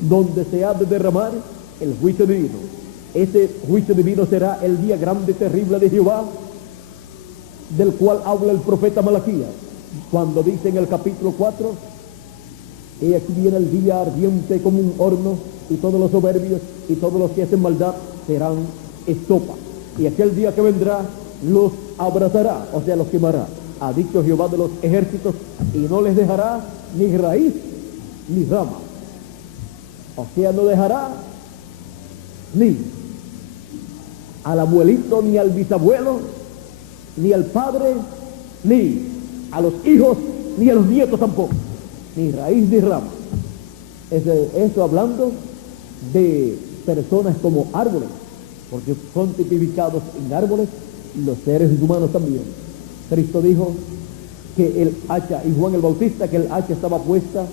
donde se ha de derramar el juicio divino. Ese juicio divino será el día grande y terrible de Jehová, del cual habla el profeta Malaquías, cuando dice en el capítulo 4: he aquí viene el día ardiente como un horno, y todos los soberbios y todos los que hacen maldad serán estopa. Y aquel día que vendrá los abrazará, o sea, los quemará, ha dicho Jehová de los ejércitos, y no les dejará ni raíz ni rama. O sea, no dejará ni al abuelito, ni al bisabuelo, ni al padre, ni a los hijos, ni a los nietos tampoco, ni raíz ni rama. Eso hablando de personas como árboles, porque son tipificados en árboles los seres humanos también. Cristo dijo que el hacha, y Juan el Bautista, que el hacha estaba puesta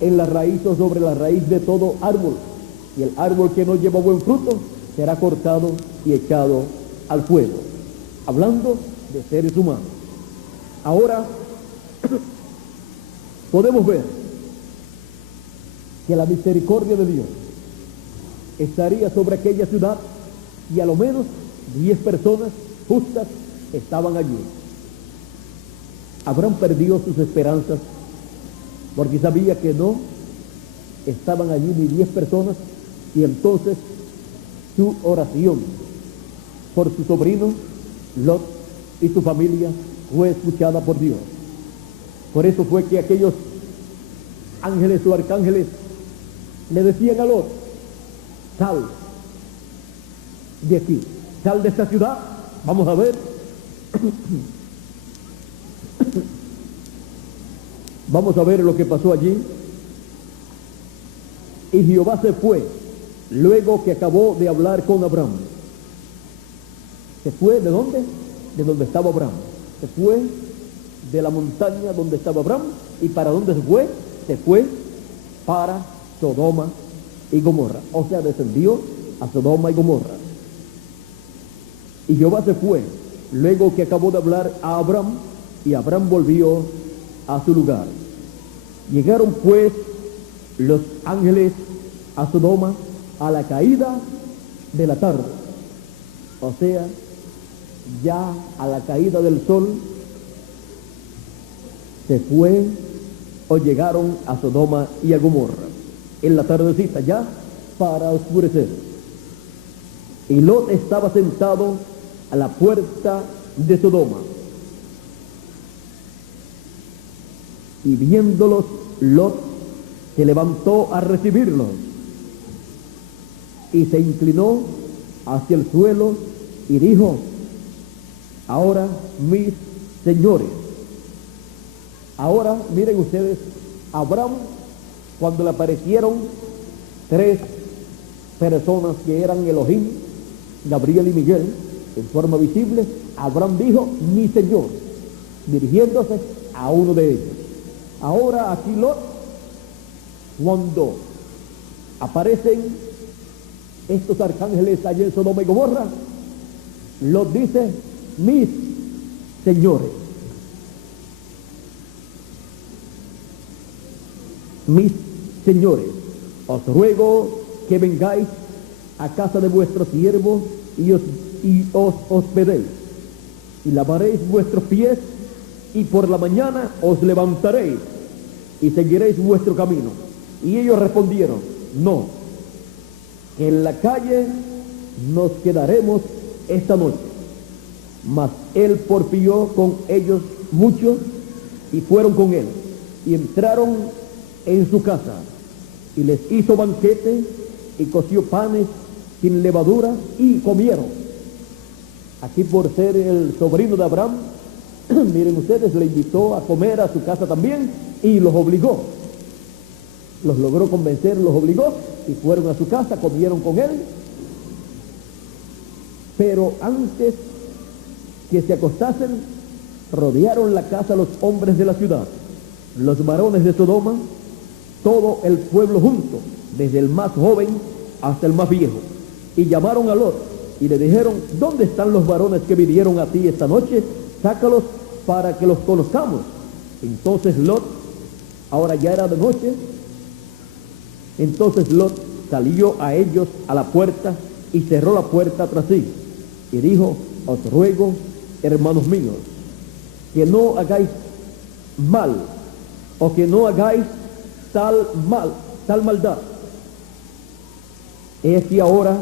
en la raíz o sobre la raíz de todo árbol, y el árbol que no lleva buen fruto será cortado y echado al fuego. Hablando de seres humanos. Ahora podemos ver que la misericordia de Dios estaría sobre aquella ciudad, y a lo menos 10 personas justas estaban allí. Abraham perdió sus esperanzas porque sabía que no estaban allí ni 10 personas, y entonces su oración por su sobrino Lot y su familia fue escuchada por Dios. Por eso fue que aquellos ángeles o arcángeles le decían a Lot: sal de aquí, sal de esta ciudad. Vamos a ver. Vamos a ver lo que pasó allí. Y Jehová se fue luego que acabó de hablar con Abraham. ¿Se fue de dónde? De donde estaba Abraham. Se fue de la montaña donde estaba Abraham. ¿Y para dónde se fue? Se fue para Sodoma y Gomorra. O sea, descendió a Sodoma y Gomorra. Y Jehová se fue luego que acabó de hablar a Abraham, y Abraham volvió a su lugar. Llegaron pues los ángeles a Sodoma a la caída de la tarde. O sea, ya a la caída del sol se fue o llegaron a Sodoma y a Gomorra en la tardecita, ya para oscurecer. Y Lot estaba sentado a la puerta de Sodoma. Y viéndolos, Lot se levantó a recibirlos y se inclinó hacia el suelo y dijo: ahora, mis señores. Ahora, miren ustedes, Abraham, cuando le aparecieron tres personas que eran Elohim, Gabriel y Miguel, en forma visible, Abraham dijo: mi señor, dirigiéndose a uno de ellos. Ahora aquí Lot, cuando aparecen estos arcángeles allí en Sodoma y Gomorra, Lot dice: mis señores, mis señores, os ruego que vengáis a casa de vuestro siervo y os hospedéis, y lavaréis vuestros pies, y por la mañana os levantaréis y seguiréis vuestro camino. Y ellos respondieron: no, que en la calle nos quedaremos esta noche. Mas él porfió con ellos mucho, y fueron con él, y entraron en su casa, y les hizo banquete, y coció panes sin levadura, y comieron. Aquí, por ser el sobrino de Abraham, miren ustedes, le invitó a comer a su casa también, y los obligó. Los logró convencer, los obligó, y fueron a su casa, comieron con él. Pero antes que se acostasen, rodearon la casa los hombres de la ciudad, los varones de Sodoma, todo el pueblo junto, desde el más joven hasta el más viejo, y llamaron a Lot y le dijeron: ¿dónde están los varones que vinieron a ti esta noche? Sácalos para que los conozcamos. Entonces Lot, ahora ya era de noche, entonces Lot salió a ellos a la puerta y cerró la puerta tras sí, y dijo: os ruego, hermanos míos, que no hagáis mal, o que no hagáis tal maldad. Es que ahora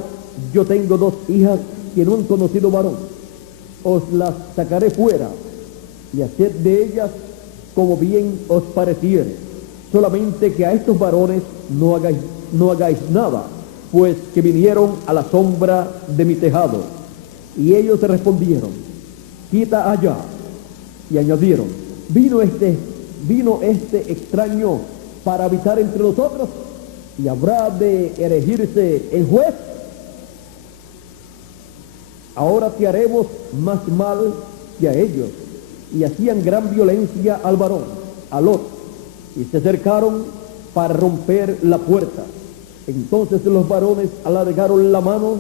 yo tengo dos hijas que no han conocido varón. Os las sacaré fuera, y haced de ellas como bien os pareciere. Solamente que a estos varones no hagáis nada, pues que vinieron a la sombra de mi tejado. Y ellos respondieron: quita allá. Y añadieron: vino este extraño para habitar entre nosotros, y habrá de erigirse en juez. Ahora te haremos más mal que a ellos. Y hacían gran violencia al varón, a Lot, y se acercaron para romper la puerta. Entonces los varones alargaron la mano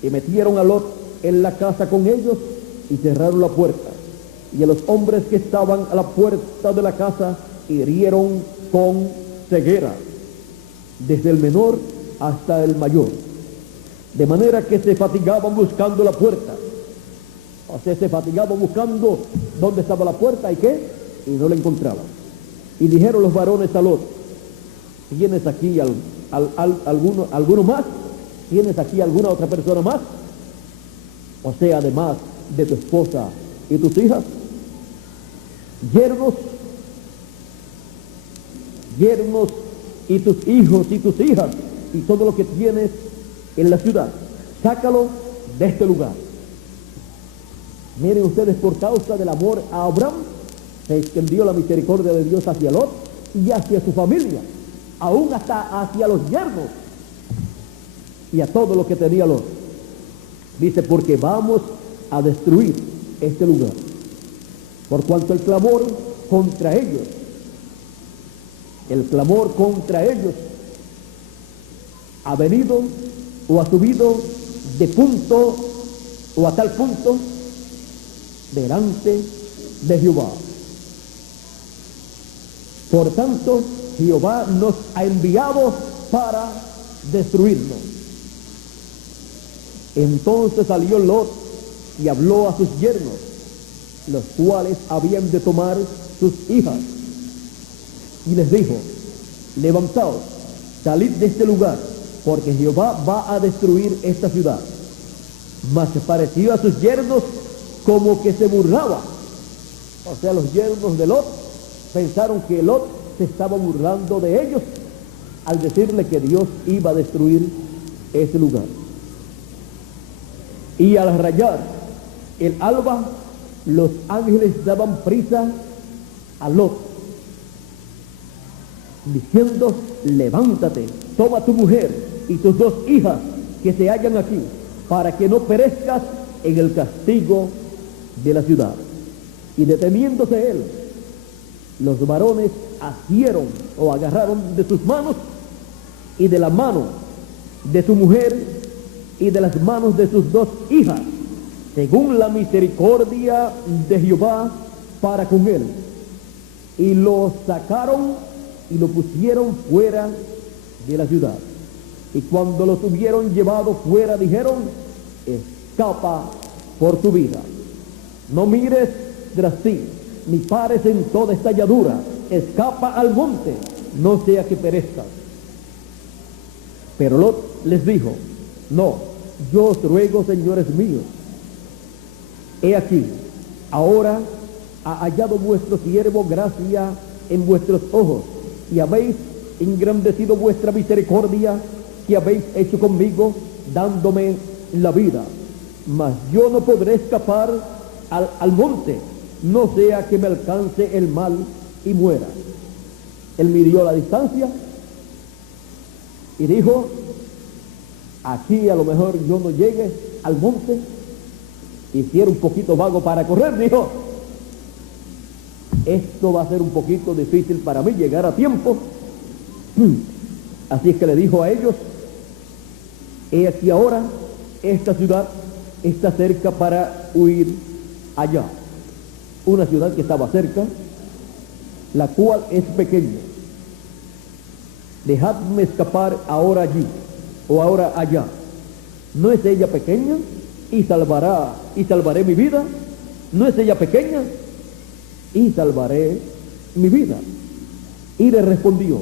y metieron a Lot en la casa con ellos y cerraron la puerta. Y a los hombres que estaban a la puerta de la casa hirieron con ceguera, desde el menor hasta el mayor, de manera que se fatigaban buscando la puerta. O sea, se fatigaban buscando dónde estaba la puerta y qué, y no la encontraban. Y dijeron los varones a Lot: ¿tienes aquí alguno más? ¿Tienes aquí alguna otra persona más? O sea, además de tu esposa y tus hijas. Yernos yernos y tus hijos y tus hijas y todo lo que tienes en la ciudad. Sácalo de este lugar. Miren ustedes, por causa del amor a Abraham, se extendió la misericordia de Dios hacia Lot y hacia su familia, aún hasta hacia los yernos y a todo lo que tenía Lot. Dice, porque vamos a destruir este lugar, por cuanto el clamor contra ellos ha venido o ha subido de punto o a tal punto delante de Jehová. Por tanto, Jehová nos ha enviado para destruirnos. Entonces salió Lot y habló a sus yernos, los cuales habían de tomar sus hijas, y les dijo, levantaos, salid de este lugar, porque Jehová va a destruir esta ciudad. Mas se pareció a sus yernos como que se burlaba. O sea, los yernos de Lot pensaron que Lot se estaba burlando de ellos al decirle que Dios iba a destruir ese lugar. Y al rayar el alba, los ángeles daban prisa a Lot, diciendo, levántate, toma tu mujer y tus 2 hijas que se hallan aquí, para que no perezcas en el castigo de la ciudad. Y deteniéndose él, los varones asieron o agarraron de sus manos y de la mano de su mujer y de las manos de sus 2 hijas, según la misericordia de Jehová para con él, y lo sacaron y lo pusieron fuera de la ciudad. Y cuando lo tuvieron llevado fuera, dijeron, escapa por tu vida, no mires tras ti, ni pares en toda esta llanura, escapa al monte, no sea que perezcas. Pero Lot les dijo, no, yo os ruego, señores míos, he aquí, ahora ha hallado vuestro siervo gracia en vuestros ojos, y habéis engrandecido vuestra misericordia que habéis hecho conmigo, dándome la vida. Mas yo no podré escapar al monte, no sea que me alcance el mal y muera. Él midió la distancia y dijo, aquí a lo mejor yo no llegue al monte, y si era un poquito vago para correr, dijo, esto va a ser un poquito difícil para mí llegar a tiempo. Así es que le dijo a ellos, he aquí ahora esta ciudad está cerca para huir allá. Una ciudad que estaba cerca, la cual es pequeña. Dejadme escapar ahora allí o ahora allá. ¿No es ella pequeña y salvaré mi vida? ¿No es ella pequeña y salvaré mi vida? Y le respondió,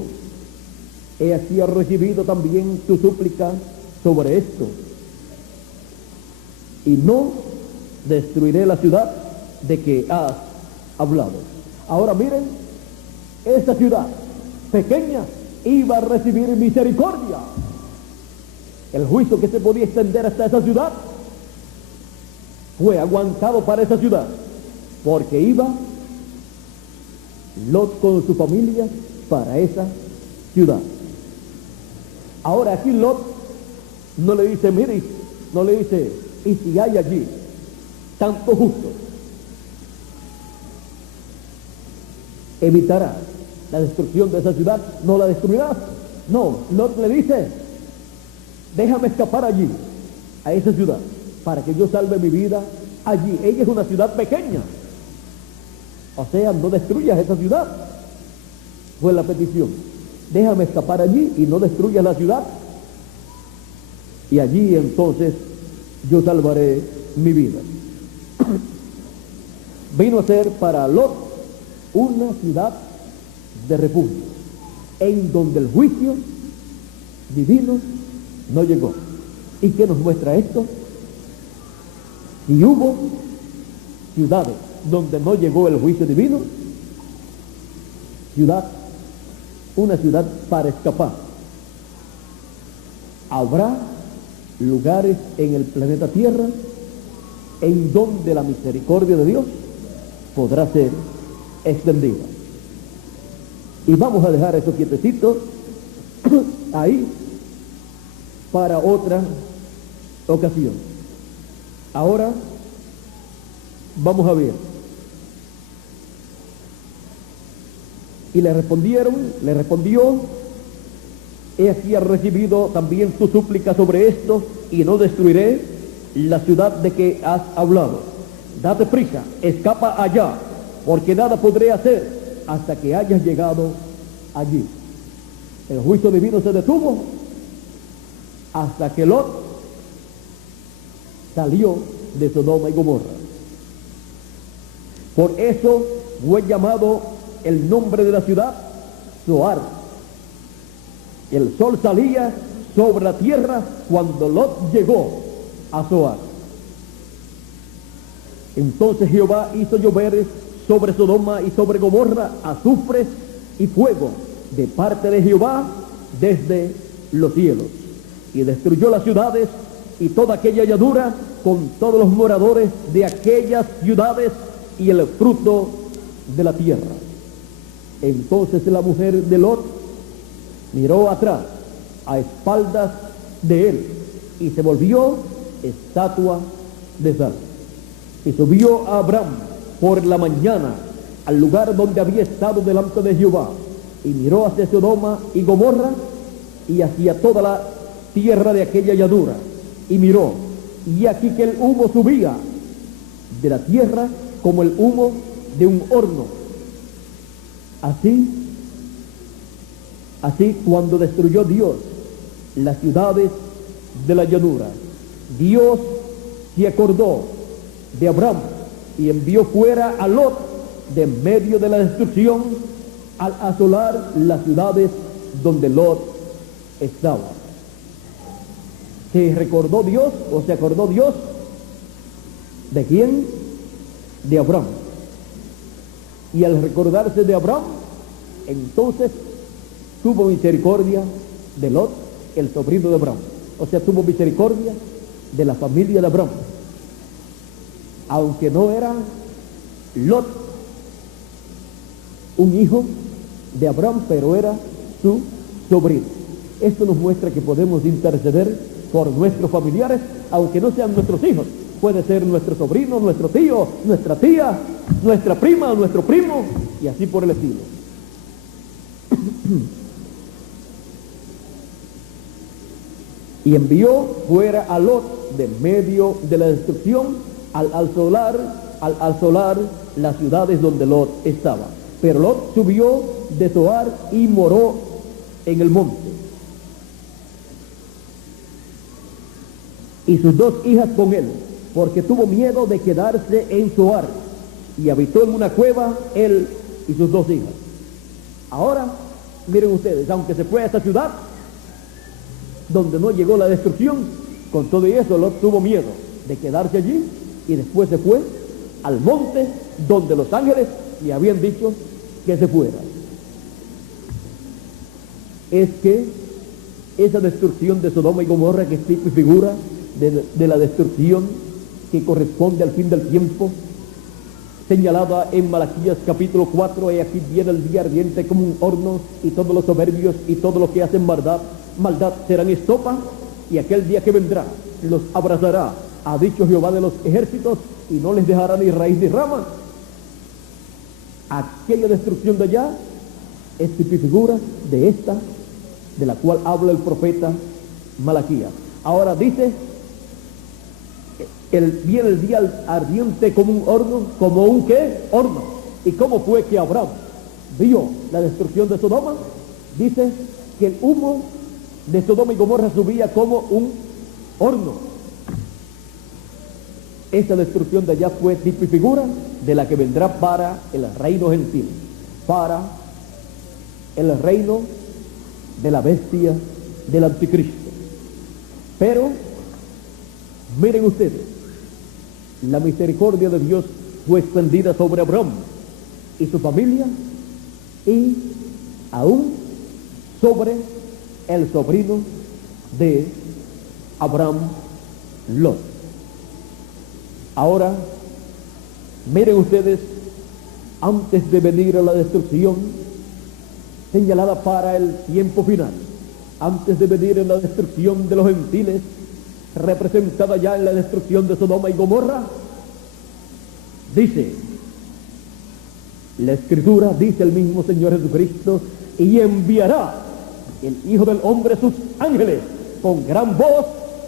he aquí ha recibido también tu súplica sobre esto, y no destruiré la ciudad de que has hablado. Ahora miren, esta ciudad pequeña iba a recibir misericordia. El juicio que se podía extender hasta esa ciudad fue aguantado para esa ciudad, porque iba Lot con su familia para esa ciudad. Ahora aquí Lot no le dice, mire, no le dice, y si hay allí tanto justo, evitará la destrucción de esa ciudad, no la destruirás. No, Lot le dice, déjame escapar allí, a esa ciudad, para que yo salve mi vida allí. Ella es una ciudad pequeña, o sea, no destruyas esa ciudad. Fue la petición, déjame escapar allí y no destruyas la ciudad, y allí entonces yo salvaré mi vida. Vino a ser para Lot una ciudad de refugio, en donde el juicio divino no llegó. ¿Y qué nos muestra esto? Si hubo ciudades donde no llegó el juicio divino, ciudad una ciudad para escapar. Habrá lugares en el planeta Tierra en donde la misericordia de Dios podrá ser extendida. Y vamos a dejar eso quietecito ahí para otra ocasión. Ahora vamos a ver. Y le respondió, he aquí ha recibido también tu súplica sobre esto, y no destruiré la ciudad de que has hablado. Date prisa, escapa allá, porque nada podré hacer hasta que hayas llegado allí. El juicio divino se detuvo hasta que Lot salió de Sodoma y Gomorra. Por eso fue llamado el nombre de la ciudad Zoar. El sol salía sobre la tierra cuando Lot llegó a Zoar. Entonces Jehová hizo llover sobre Sodoma y sobre Gomorra azufre y fuego de parte de Jehová desde los cielos, y destruyó las ciudades y toda aquella llanura con todos los moradores de aquellas ciudades y el fruto de la tierra. Entonces la mujer de Lot miró atrás, a espaldas de él, y se volvió estatua de sal. Y subió a Abraham por la mañana al lugar donde había estado delante de Jehová, y miró hacia Sodoma y Gomorra y hacia toda la tierra de aquella llanura, y miró, y aquí que el humo subía de la tierra como el humo de un horno. Así cuando destruyó Dios las ciudades de la llanura, Dios se acordó de Abraham y envió fuera a Lot de en medio de la destrucción al asolar las ciudades donde Lot estaba. ¿Se recordó Dios o se acordó Dios? ¿De quién? De Abraham. Y al recordarse de Abraham, entonces tuvo misericordia de Lot, el sobrino de Abraham. O sea, tuvo misericordia de la familia de Abraham. Aunque no era Lot un hijo de Abraham, pero era su sobrino. Esto nos muestra que podemos interceder por nuestros familiares, aunque no sean nuestros hijos. Puede ser nuestro sobrino, nuestro tío, nuestra tía, nuestra prima, nuestro primo, y así por el estilo. Y envió fuera a Lot de medio de la destrucción al asolar las ciudades donde Lot estaba. Pero Lot subió de Zoar y moró en el monte. Y sus dos hijas con él, porque tuvo miedo de quedarse en Zoar, y habitó en una cueva él y sus dos hijas. Ahora, miren ustedes, aunque se fue a esta ciudad donde no llegó la destrucción, con todo eso Lot tuvo miedo de quedarse allí, y después se fue al monte donde los ángeles le habían dicho que se fuera. Es que esa destrucción de Sodoma y Gomorra, que es tipo y figura de la destrucción que corresponde al fin del tiempo, señalada en Malaquías capítulo 4, y aquí viene el día ardiente como un horno, y todos los soberbios y todos los que hacen maldad serán estopa, y aquel día que vendrá los abrazará, ha dicho Jehová de los ejércitos, y no les dejará ni raíz ni rama. Aquella destrucción de allá es figura de esta, de la cual habla el profeta Malaquías. Ahora dice, viene el día ardiente como un horno. ¿Como un qué? Horno. ¿Y cómo fue que Abraham vio la destrucción de Sodoma? Dice que el humo de Sodoma y Gomorra subía como un horno. Esta destrucción de allá fue tipo y figura de la que vendrá para el reino gentil, para el reino de la bestia del anticristo. Pero miren ustedes, la misericordia de Dios fue extendida sobre Abraham y su familia, y aún sobre el sobrino de Abraham, Lot. Ahora, miren ustedes, antes de venir a la destrucción señalada para el tiempo final, antes de venir en la destrucción de los gentiles, representada ya en la destrucción de Sodoma y Gomorra, dice la Escritura, dice el mismo Señor Jesucristo, y enviará el Hijo del Hombre sus ángeles con gran voz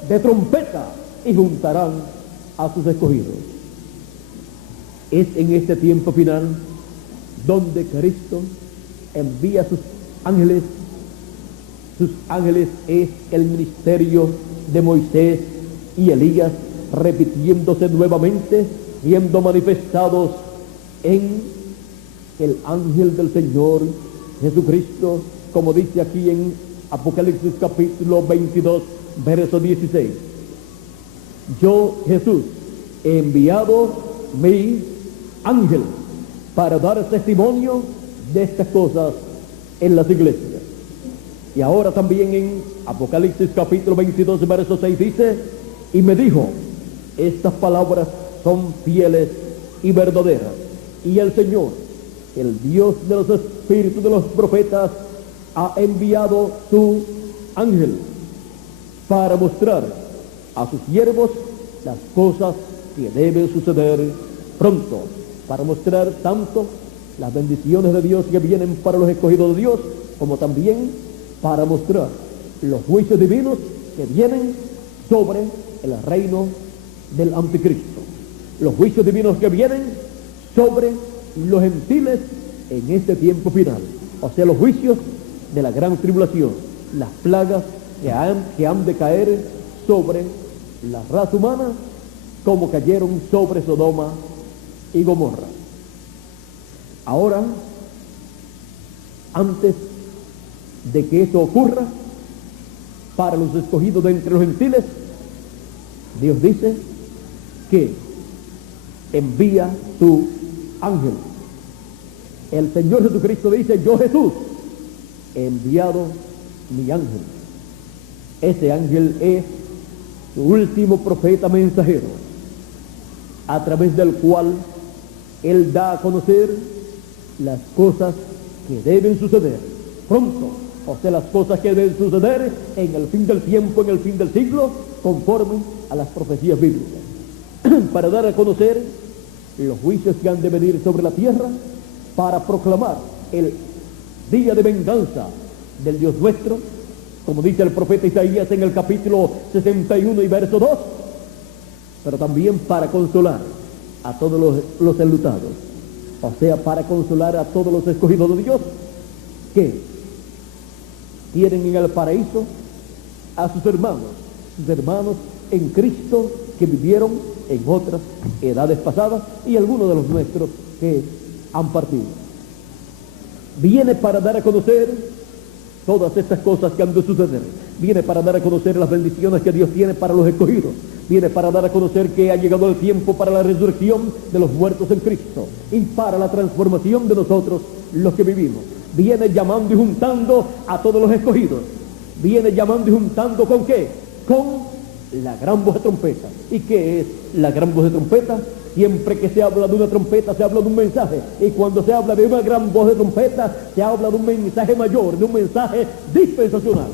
de trompeta y juntarán a sus escogidos. Es en este tiempo final donde Cristo envía sus ángeles. Sus ángeles es el ministerio de Moisés y Elías, repitiéndose nuevamente, siendo manifestados en el ángel del Señor Jesucristo, como dice aquí en Apocalipsis capítulo 22, verso 16. Yo, Jesús, he enviado mi ángel para dar testimonio de estas cosas en las iglesias. Y ahora también en Apocalipsis capítulo 22, verso 6 dice, y me dijo, estas palabras son fieles y verdaderas. Y el Señor, el Dios de los espíritus de los profetas, ha enviado su ángel para mostrar a sus siervos las cosas que deben suceder pronto, para mostrar tanto las bendiciones de Dios que vienen para los escogidos de Dios, como también para mostrar los juicios divinos que vienen sobre el reino del anticristo, los juicios divinos que vienen sobre los gentiles en este tiempo final, o sea, los juicios de la gran tribulación, las plagas que han de caer sobre la raza humana, como cayeron sobre Sodoma y Gomorra. Ahora, antes de que eso ocurra, para los escogidos de entre los gentiles, Dios dice que envía su ángel. El Señor Jesucristo dice, yo Jesús he enviado mi ángel. Ese ángel es su último profeta mensajero, a través del cual Él da a conocer las cosas que deben suceder pronto, o sea, las cosas que deben suceder en el fin del tiempo, en el fin del siglo, conforme a las profecías bíblicas, para dar a conocer los juicios que han de venir sobre la tierra, para proclamar el día de venganza del Dios nuestro, como dice el profeta Isaías en el capítulo 61 y verso 2, pero también para consolar a todos los enlutados, o sea, para consolar a todos los escogidos de Dios que tienen en el paraíso a sus hermanos en Cristo que vivieron en otras edades pasadas y algunos de los nuestros que han partido. Viene para dar a conocer todas estas cosas que han de suceder. Viene para dar a conocer las bendiciones que Dios tiene para los escogidos. Viene para dar a conocer que ha llegado el tiempo para la resurrección de los muertos en Cristo y para la transformación de nosotros los que vivimos. Viene llamando y juntando a todos los escogidos. Viene llamando y juntando ¿con qué? Con la gran voz de trompeta. ¿Y qué es la gran voz de trompeta? Siempre que se habla de una trompeta, se habla de un mensaje. Y cuando se habla de una gran voz de trompeta, se habla de un mensaje mayor, de un mensaje dispensacional.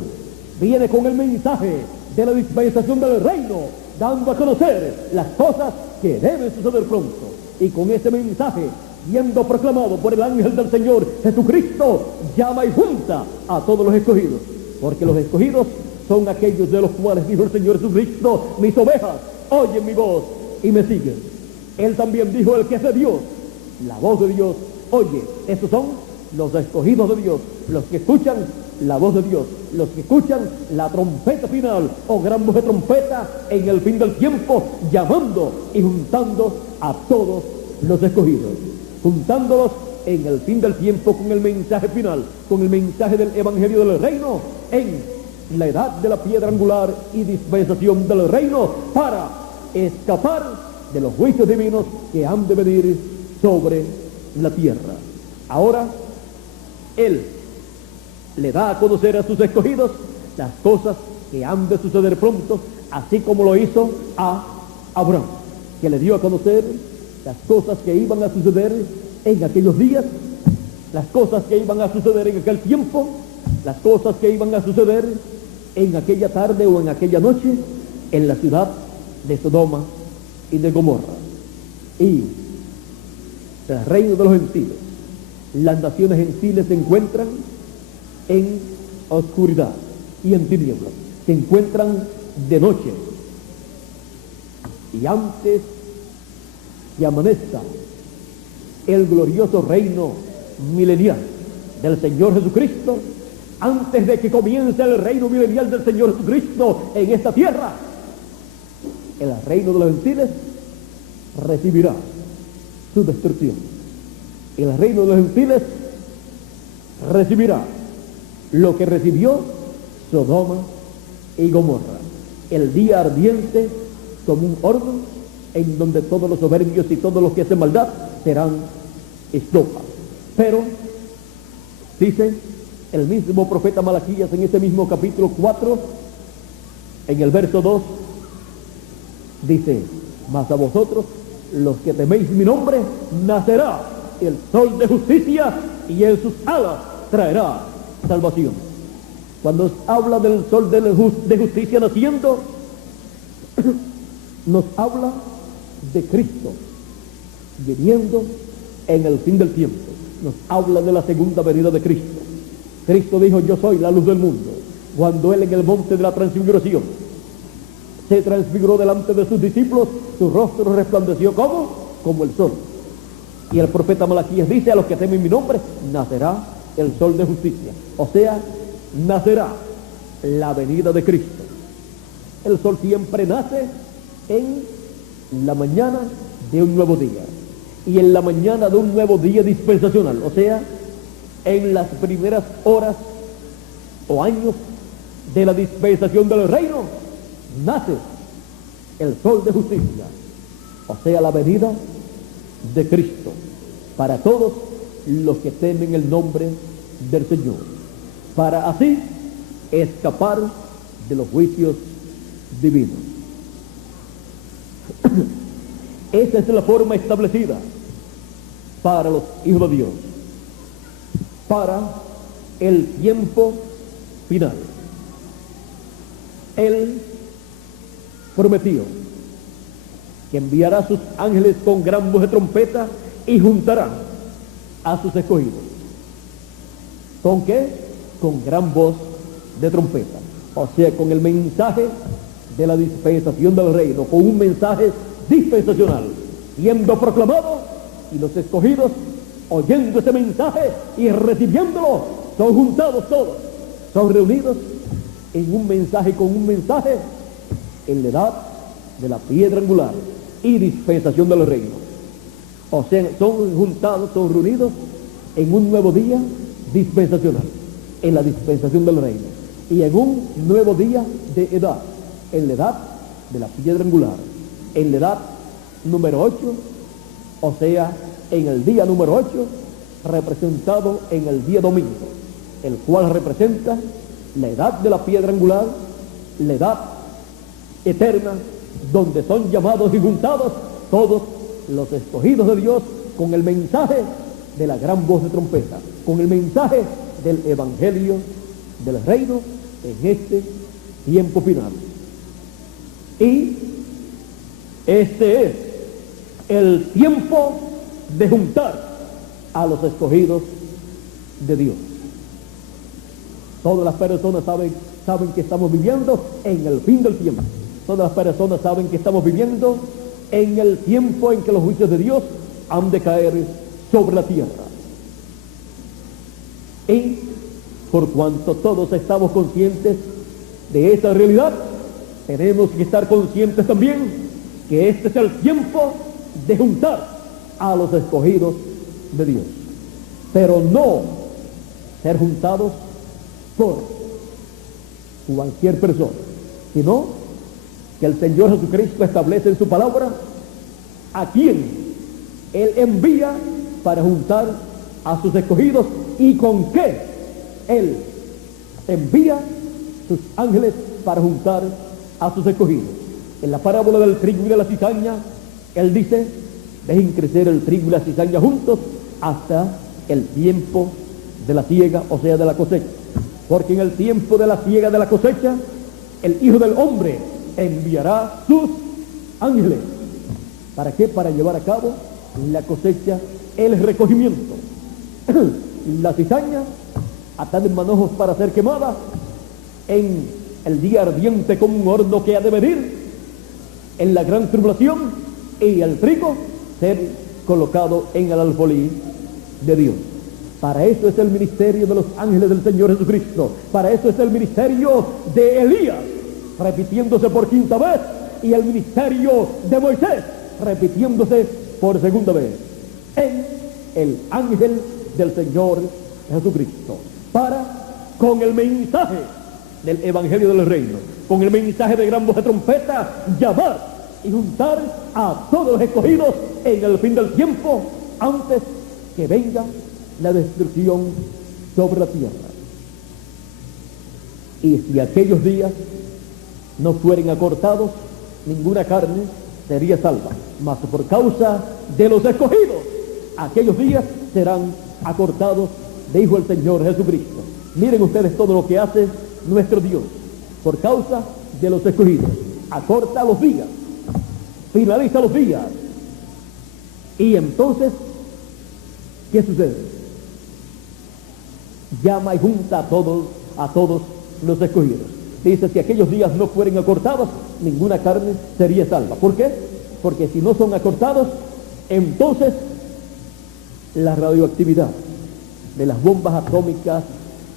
Viene con el mensaje de la dispensación del reino, dando a conocer las cosas que deben suceder pronto. Y con ese mensaje, siendo proclamado por el ángel del Señor Jesucristo, llama y junta a todos los escogidos. Porque los escogidos son aquellos de los cuales dijo el Señor Jesucristo, mis ovejas oyen mi voz y me siguen. Él también dijo, el que es de Dios, la voz de Dios oye. Esos son los escogidos de Dios, los que escuchan la voz de Dios, los que escuchan la trompeta final o gran voz de trompeta en el fin del tiempo, llamando y juntando a todos los escogidos, juntándolos en el fin del tiempo con el mensaje final, con el mensaje del evangelio del reino, en la edad de la piedra angular y dispensación del reino, para escapar de los juicios divinos que han de venir sobre la tierra. Ahora, Él le da a conocer a sus escogidos las cosas que han de suceder pronto, así como lo hizo a Abraham, que le dio a conocer las cosas que iban a suceder en aquellos días, las cosas que iban a suceder en aquel tiempo, las cosas que iban a suceder en aquella tarde o en aquella noche en la ciudad de Sodoma y de Gomorra. Y el reino de los gentiles, las naciones gentiles se encuentran en oscuridad y en tinieblas, se encuentran de noche. Y antes que amanezca el glorioso reino milenial del Señor Jesucristo, antes de que comience el reino milenial del Señor Jesucristo en esta tierra, el reino de los gentiles recibirá su destrucción. El reino de los gentiles recibirá lo que recibió Sodoma y Gomorra, el día ardiente como un horno, en donde todos los soberbios y todos los que hacen maldad serán estopa. Pero dice el mismo profeta Malaquías en este mismo capítulo 4, en el verso 2, dice: mas a vosotros, los que teméis mi nombre, nacerá el sol de justicia, y en sus alas traerá salvación. Cuando habla del sol de justicia naciendo, nos habla de Cristo viniendo en el fin del tiempo. Nos habla de la segunda venida de Cristo. Cristo dijo: yo soy la luz del mundo. Cuando él en el monte de la transfiguración se transfiguró delante de sus discípulos, su rostro resplandeció como el sol. Y el profeta Malaquías dice: a los que temen mi nombre, nacerá el sol de justicia. O sea, nacerá la venida de Cristo. El sol siempre nace en la mañana de un nuevo día, y en la mañana de un nuevo día dispensacional, o sea, en las primeras horas o años de la dispensación del reino, nace el sol de justicia, o sea, la venida de Cristo para todos los que temen el nombre del Señor, para así escapar de los juicios divinos. Esa es la forma establecida para los hijos de Dios, para el tiempo final. Él prometió que enviará a sus ángeles con gran voz de trompeta y juntará a sus escogidos. ¿Con qué? Con gran voz de trompeta. O sea, con el mensaje de la dispensación del reino, con un mensaje dispensacional, siendo proclamado, y los escogidos, oyendo ese mensaje y recibiéndolo, son juntados todos, son reunidos en un mensaje, con un mensaje, en la edad de la piedra angular y dispensación del reino. O sea, son juntados, son reunidos en un nuevo día dispensacional, en la dispensación del reino, y en un nuevo día de edad, en la edad de la piedra angular, en la edad número 8, o sea, en el día número 8, representado en el día domingo, el cual representa la edad de la piedra angular, la edad eterna, donde son llamados y juntados todos los escogidos de Dios con el mensaje de la gran voz de trompeta, con el mensaje del evangelio del reino en este tiempo final. Y este es el tiempo de juntar a los escogidos de Dios. Todas las personas saben que estamos viviendo en el fin del tiempo. Todas las personas saben que estamos viviendo en el tiempo en que los juicios de Dios han de caer sobre la tierra. Y por cuanto todos estamos conscientes de esta realidad, tenemos que estar conscientes también que este es el tiempo de juntar a los escogidos de Dios, pero no ser juntados por cualquier persona, sino que el Señor Jesucristo establece en su palabra a quien Él envía para juntar a sus escogidos y con qué Él envía sus ángeles para juntar a sus escogidos. En la parábola del trigo y de la cizaña, él dice: dejen crecer el trigo y la cizaña juntos hasta el tiempo de la siega, o sea, de la cosecha. Porque en el tiempo de la siega, de la cosecha, el Hijo del Hombre enviará sus ángeles. ¿Para qué? Para llevar a cabo la cosecha, el recogimiento. La cizaña atada en manojos para ser quemada en el día ardiente como un horno que ha de venir en la gran tribulación, y el trigo ser colocado en el alfolí de Dios. Para eso es el ministerio de los ángeles del Señor Jesucristo. Para eso es el ministerio de Elías, repitiéndose por quinta vez, y el ministerio de Moisés, repitiéndose por segunda vez, en el ángel del Señor Jesucristo, para, con el mensaje del evangelio del reino, con el mensaje de gran voz de trompeta, llamar y juntar a todos los escogidos en el fin del tiempo, antes que venga la destrucción sobre la tierra. Y si aquellos días no fueren acortados, ninguna carne sería salva, mas por causa de los escogidos, aquellos días serán acortados, dijo el Señor Jesucristo. Miren ustedes todo lo que hace nuestro Dios por causa de los escogidos. Acorta los días, finaliza los días, y entonces, ¿qué sucede? Llama y junta a todos los escogidos. Dice: si aquellos días no fueren acortados, ninguna carne sería salva. ¿Por qué? Porque si no son acortados, entonces la radioactividad de las bombas atómicas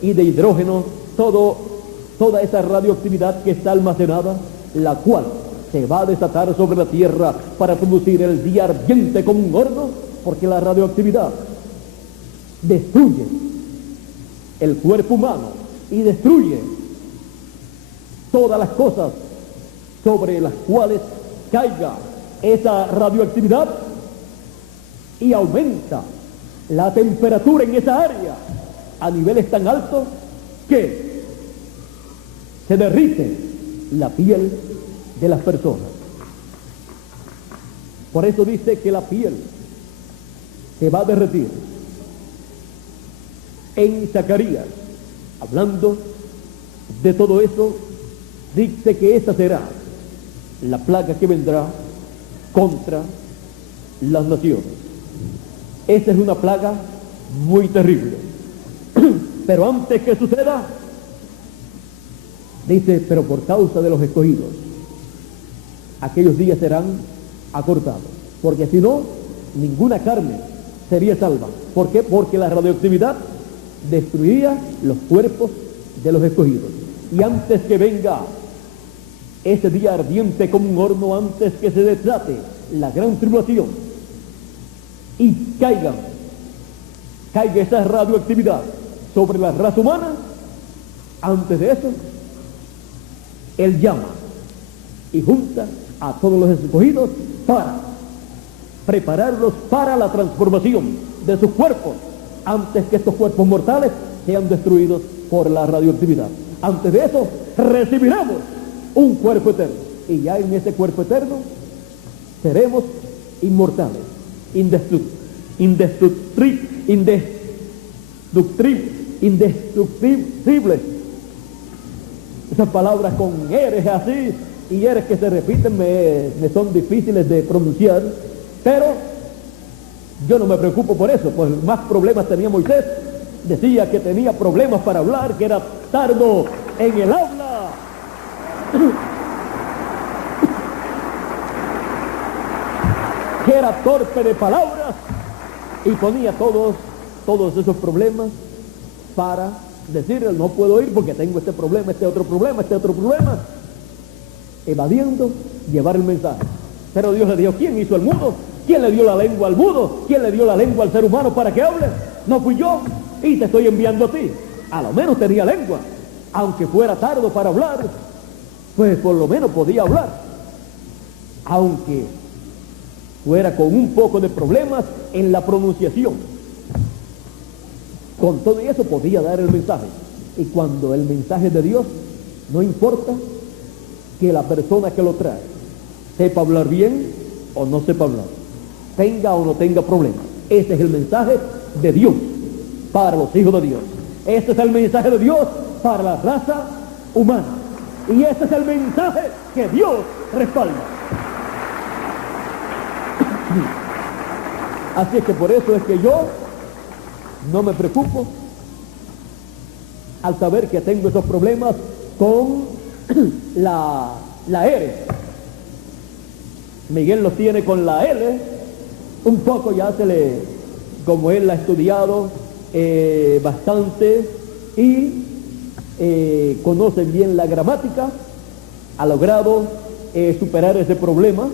y de hidrógeno, toda esa radioactividad que está almacenada, la cual se va a desatar sobre la tierra para producir el día ardiente como un horno, porque la radioactividad destruye el cuerpo humano y destruye todas las cosas sobre las cuales caiga esa radioactividad, y aumenta la temperatura en esa área a niveles tan altos que se derrite la piel de las personas. Por eso dice que la piel se va a derretir. En Zacarías, hablando de todo eso, dice que esa será la plaga que vendrá contra las naciones. Esa es una plaga muy terrible. Pero antes que suceda, dice: pero por causa de los escogidos, aquellos días serán acortados, porque si no, ninguna carne sería salva. ¿Por qué? Porque la radioactividad destruiría los cuerpos de los escogidos. Y antes que venga ese día ardiente como un horno, antes que se desate la gran tribulación y caiga esa radioactividad sobre la raza humana, antes de eso, Él llama y junta a todos los escogidos para prepararlos para la transformación de sus cuerpos, antes que estos cuerpos mortales sean destruidos por la radioactividad. Antes de eso, recibiremos un cuerpo eterno, y ya en ese cuerpo eterno seremos inmortales, indestructibles. Esas palabras con eres así y eres que se repiten me son difíciles de pronunciar, pero yo no me preocupo por eso, pues más problemas tenía Moisés. Decía que tenía problemas para hablar, que era tardo en el habla. Que era torpe de palabras, y ponía todos esos problemas para decirle: no puedo ir porque tengo este problema, este otro problema, evadiendo llevar el mensaje. Pero Dios le dijo: ¿quién hizo el mudo? ¿Quién le dio la lengua al mudo? ¿Quién le dio la lengua al ser humano para que hable? No fui yo, y te estoy enviando a ti. A lo menos tenía lengua, aunque fuera tardo para hablar, pues por lo menos podía hablar, aunque fuera con un poco de problemas en la pronunciación. Con todo eso podía dar el mensaje. Y cuando el mensaje de Dios, no importa que la persona que lo trae sepa hablar bien o no sepa hablar, tenga o no tenga problemas. Ese es el mensaje de Dios para los hijos de Dios. Este es el mensaje de Dios para la raza humana. Y ese es el mensaje que Dios respalda. Así es que por eso es que yo no me preocupo al saber que tengo esos problemas con la R. Miguel los tiene con la L. Un poco ya como él ha estudiado bastante y conoce bien la gramática, ha logrado superar ese problema.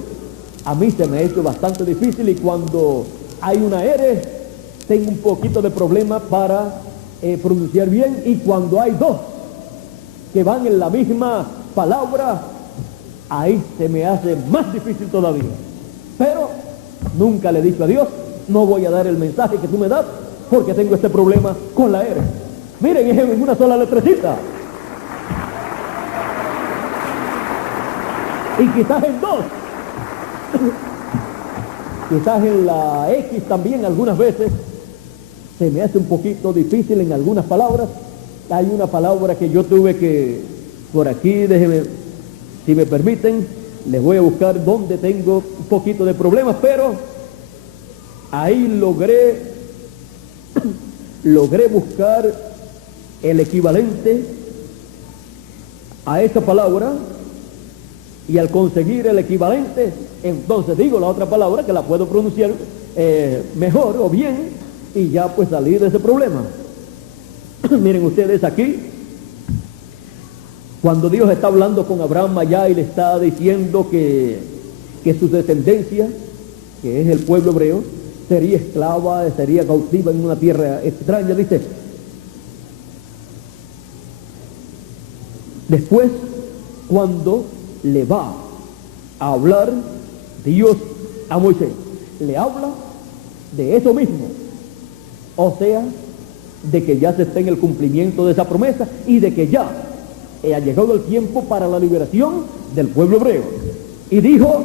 A mí se me ha hecho bastante difícil, y cuando hay una R tengo un poquito de problema para pronunciar bien, y cuando hay dos que van en la misma palabra, ahí se me hace más difícil todavía. Pero nunca le he dicho a Dios, no voy a dar el mensaje que tú me das porque tengo este problema con la R. Miren, es en una sola letrecita. Y quizás en dos. Quizás en la X también algunas veces se me hace un poquito difícil en algunas palabras. Hay una palabra que yo tuve que, por aquí, déjenme, si me permiten, les voy a buscar donde tengo un poquito de problemas, pero ahí logré buscar el equivalente a esa palabra, y al conseguir el equivalente, entonces digo la otra palabra que la puedo pronunciar mejor o bien, y ya pues salir de ese problema. Miren ustedes aquí, cuando Dios está hablando con Abraham allá y le está diciendo que su descendencia, que es el pueblo hebreo, sería esclava, sería cautiva en una tierra extraña, dice: después, cuando le va a hablar Dios a Moisés, le habla de eso mismo, o sea, de que ya se está en el cumplimiento de esa promesa y de que ya ha llegado el tiempo para la liberación del pueblo hebreo. Y dijo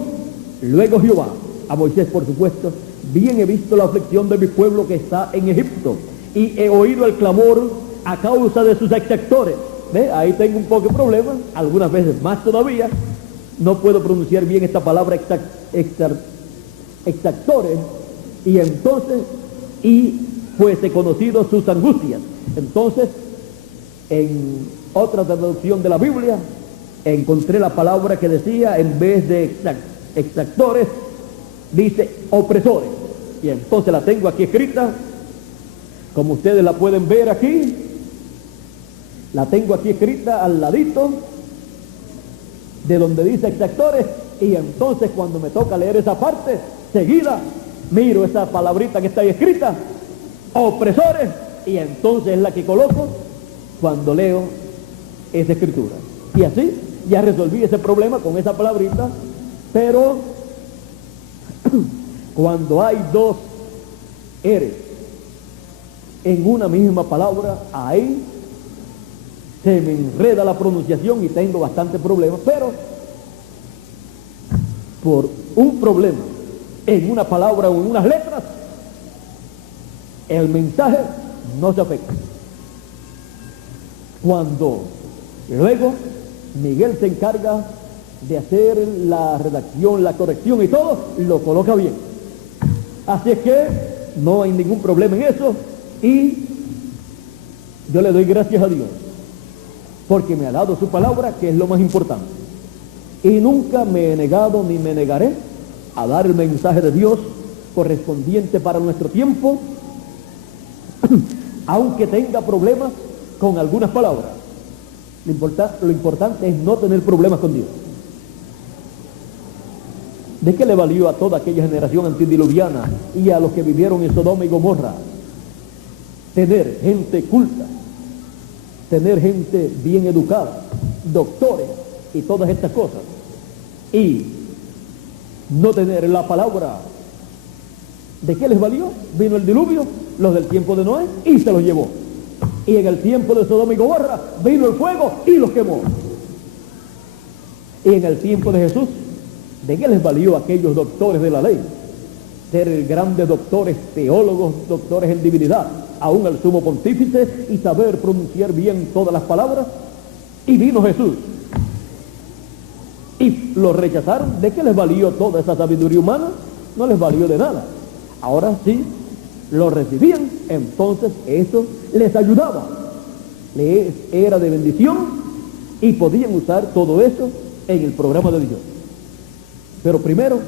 luego Jehová a Moisés, por supuesto: bien he visto la aflicción de mi pueblo que está en Egipto, y he oído el clamor a causa de sus exactores. ¿Ve? Ahí tengo un poco de problema, algunas veces más todavía. No puedo pronunciar bien esta palabra exactores, y entonces, pues he conocido sus angustias. Entonces, en otra traducción de la Biblia, encontré la palabra que decía, en vez de exactores, dice opresores. Y entonces la tengo aquí escrita, como ustedes la pueden ver aquí. La tengo aquí escrita al ladito de donde dice exactores, y entonces cuando me toca leer esa parte, seguida miro esa palabrita que está ahí escrita, opresores, y entonces es la que coloco cuando leo esa escritura. Y así ya resolví ese problema con esa palabrita. Pero cuando hay dos eres en una misma palabra, ahí se me enreda la pronunciación y tengo bastante problemas. Pero por un problema en una palabra o en unas letras, el mensaje no se afecta. Cuando luego Miguel se encarga de hacer la redacción, la corrección y todo, lo coloca bien. Así es que no hay ningún problema en eso, y yo le doy gracias a Dios porque me ha dado su palabra, que es lo más importante. Y nunca me he negado ni me negaré a dar el mensaje de Dios correspondiente para nuestro tiempo, aunque tenga problemas con algunas palabras. Lo importante es no tener problemas con Dios. ¿De qué le valió a toda aquella generación antediluviana y a los que vivieron en Sodoma y Gomorra tener gente culta, tener gente bien educada, doctores y todas estas cosas, y no tener la palabra? ¿De qué les valió? Vino el diluvio, los del tiempo de Noé, y se los llevó. Y en el tiempo de Sodoma y Gomorra vino el fuego y los quemó. Y en el tiempo de Jesús, ¿de qué les valió a aquellos doctores de la ley ser grandes doctores, teólogos, doctores en divinidad, aún al sumo pontífice, y saber pronunciar bien todas las palabras? Y vino Jesús y lo rechazaron. ¿De qué les valió toda esa sabiduría humana? No les valió de nada. Ahora sí lo recibían, entonces eso les ayudaba, les era de bendición y podían usar todo eso en el programa de Dios. Pero primero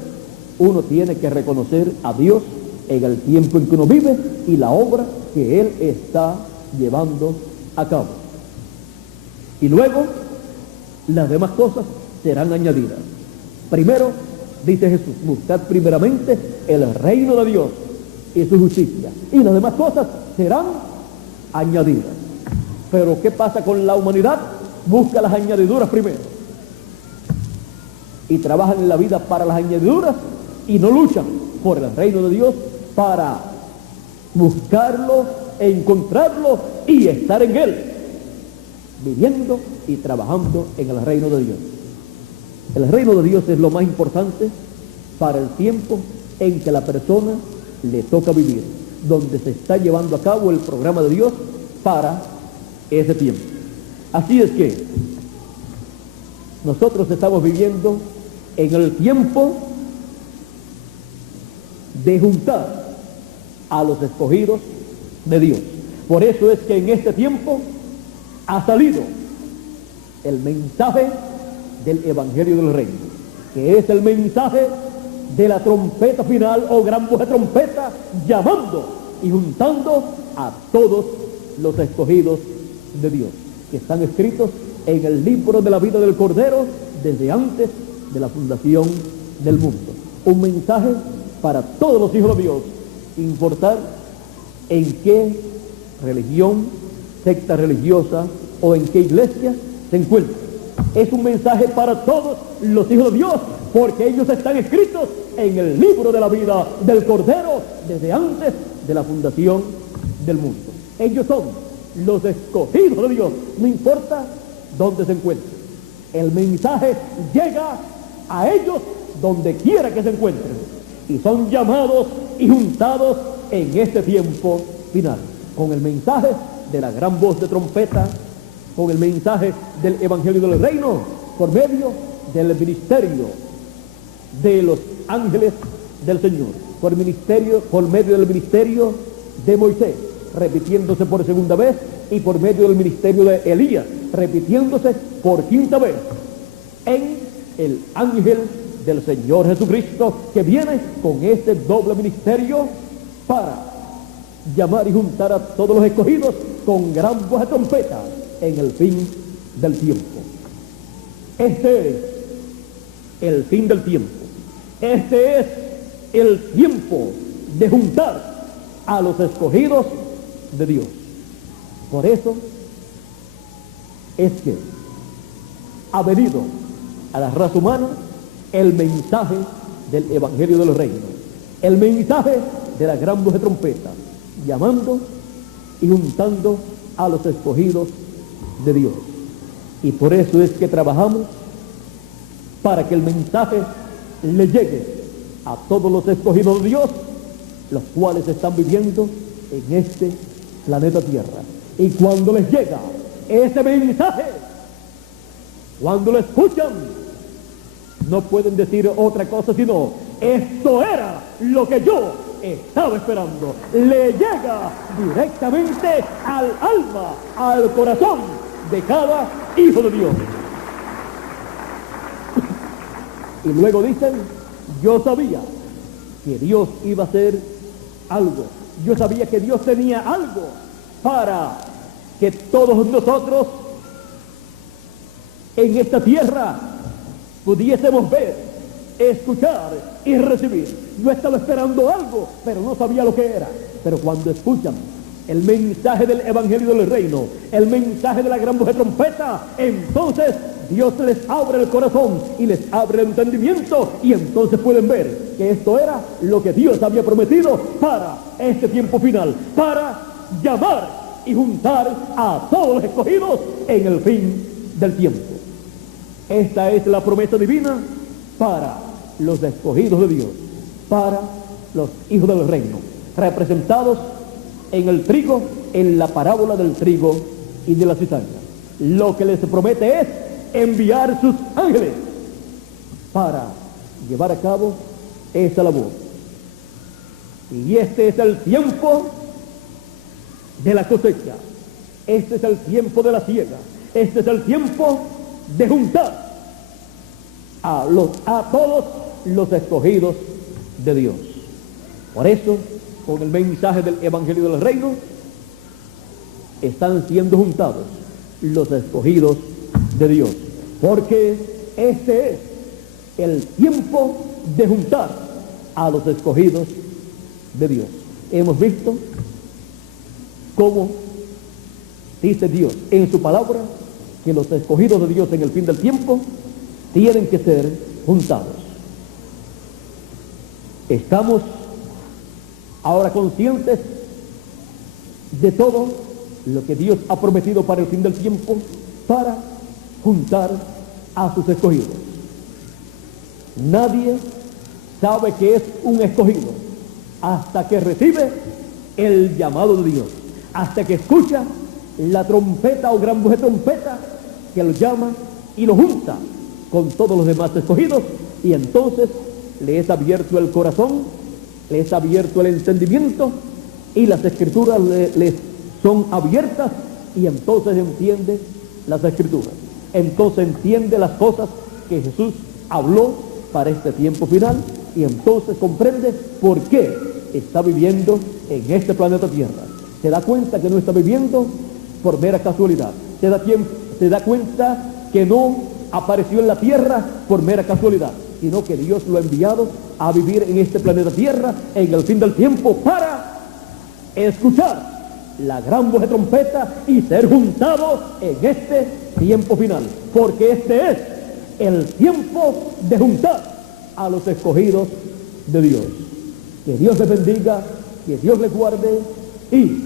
uno tiene que reconocer a Dios en el tiempo en que uno vive y la obra que Él está llevando a cabo. Y luego las demás cosas serán añadidas. Primero, dice Jesús, buscad primeramente el reino de Dios y su justicia, y las demás cosas serán añadidas. Pero ¿qué pasa con la humanidad? Busca las añadiduras primero y trabajan en la vida para las añadiduras y no luchan por el reino de Dios para buscarlo, encontrarlo y estar en él, viviendo y trabajando en el reino de Dios. El reino de Dios es lo más importante para el tiempo en que la persona le toca vivir, donde se está llevando a cabo el programa de Dios para ese tiempo. Así es que nosotros estamos viviendo en el tiempo de juntar a los escogidos de Dios. Por eso es que en este tiempo ha salido el mensaje del Evangelio del Reino, que es el mensaje de la trompeta final o gran voz de trompeta, llamando y juntando a todos los escogidos de Dios, que están escritos en el libro de la vida del Cordero desde antes de la fundación del mundo. Un mensaje para todos los hijos de Dios, sin importar en qué religión, secta religiosa o en qué iglesia se encuentran. Es un mensaje para todos los hijos de Dios, porque ellos están escritos en el libro de la vida del Cordero desde antes de la fundación del mundo. Ellos son los escogidos de Dios, no importa dónde se encuentren. El mensaje llega a ellos donde quiera que se encuentren y son llamados y juntados en este tiempo final, con el mensaje de la gran voz de trompeta, con el mensaje del Evangelio del Reino, por medio del ministerio de los ángeles del Señor, por medio del ministerio de Moisés, repitiéndose por segunda vez, y por medio del ministerio de Elías, repitiéndose por quinta vez, en el ángel del Señor Jesucristo, que viene con este doble ministerio para llamar y juntar a todos los escogidos con gran voz de trompeta en el fin del tiempo. Este es el fin del tiempo. Este es el tiempo de juntar a los escogidos de Dios. Por eso es que ha venido a la raza humana el mensaje del Evangelio del Reino, el mensaje de la gran voz de trompeta, llamando y juntando a los escogidos de Dios. Y por eso es que trabajamos para que el mensaje le llegue a todos los escogidos de Dios, los cuales están viviendo en este planeta Tierra. Y cuando les llega ese mensaje, cuando lo escuchan, no pueden decir otra cosa sino: esto era lo que yo estaba esperando. Le llega directamente al alma, al corazón de cada hijo de Dios. Y luego dicen: yo sabía que Dios iba a hacer algo. Yo sabía que Dios tenía algo para que todos nosotros en esta tierra pudiésemos ver, escuchar y recibir. Yo estaba esperando algo, pero no sabía lo que era. Pero cuando escuchan el mensaje del Evangelio del Reino, el mensaje de la gran voz de trompeta, entonces Dios les abre el corazón y les abre el entendimiento, y entonces pueden ver que esto era lo que Dios había prometido para este tiempo final, para llamar y juntar a todos los escogidos en el fin del tiempo. Esta es la promesa divina para los escogidos de Dios, para los hijos del reino, representados en el trigo, en la parábola del trigo y de la cizaña. Lo que les promete es enviar sus ángeles para llevar a cabo esa labor. Y este es el tiempo de la cosecha, este es el tiempo de la siega, este es el tiempo de juntar a todos los escogidos de Dios. Por eso, con el mensaje del Evangelio del Reino, están siendo juntados los escogidos de Dios, porque este es el tiempo de juntar a los escogidos de Dios. Hemos visto cómo dice Dios en su palabra que los escogidos de Dios en el fin del tiempo tienen que ser juntados. Estamos ahora conscientes de todo lo que Dios ha prometido para el fin del tiempo, para juntar a sus escogidos. Nadie sabe que es un escogido hasta que recibe el llamado de Dios, hasta que escucha la trompeta o gran voz de trompeta que lo llama y lo junta con todos los demás escogidos, y entonces le es abierto el corazón, le es abierto el entendimiento, y las escrituras les son abiertas, y entonces entiende las escrituras, entonces entiende las cosas que Jesús habló para este tiempo final, y entonces comprende por qué está viviendo en este planeta Tierra. Se da cuenta que no está viviendo por mera casualidad, se da cuenta que no apareció en la tierra por mera casualidad, sino que Dios lo ha enviado a vivir en este planeta Tierra en el fin del tiempo para escuchar la gran voz de trompeta y ser juntados en este tiempo final, porque este es el tiempo de juntar a los escogidos de Dios. Que Dios les bendiga, que Dios les guarde, y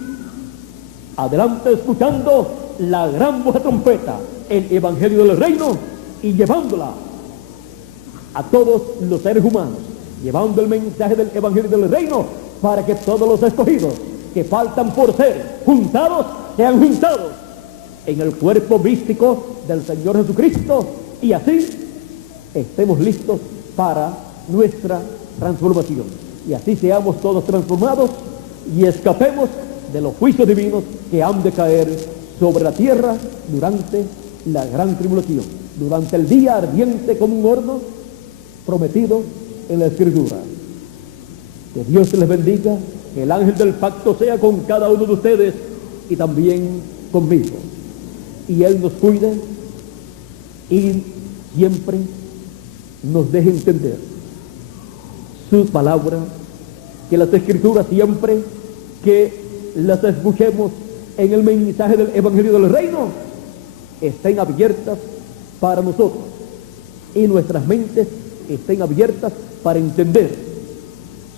adelante escuchando la gran voz de trompeta, el Evangelio del Reino, y llevándola a todos los seres humanos, llevando el mensaje del Evangelio del Reino para que todos los escogidos que faltan por ser juntados sean juntados en el cuerpo místico del Señor Jesucristo, y así estemos listos para nuestra transformación, y así seamos todos transformados y escapemos de los juicios divinos que han de caer sobre la tierra durante la gran tribulación, durante el día ardiente como un horno prometido en la Escritura. Que Dios les bendiga, que el ángel del pacto sea con cada uno de ustedes y también conmigo, y Él nos cuide y siempre nos deje entender su palabra, que las Escrituras siempre que las escuchemos en el mensaje del Evangelio del Reino estén abiertas para nosotros, y nuestras mentes estén abiertas para entender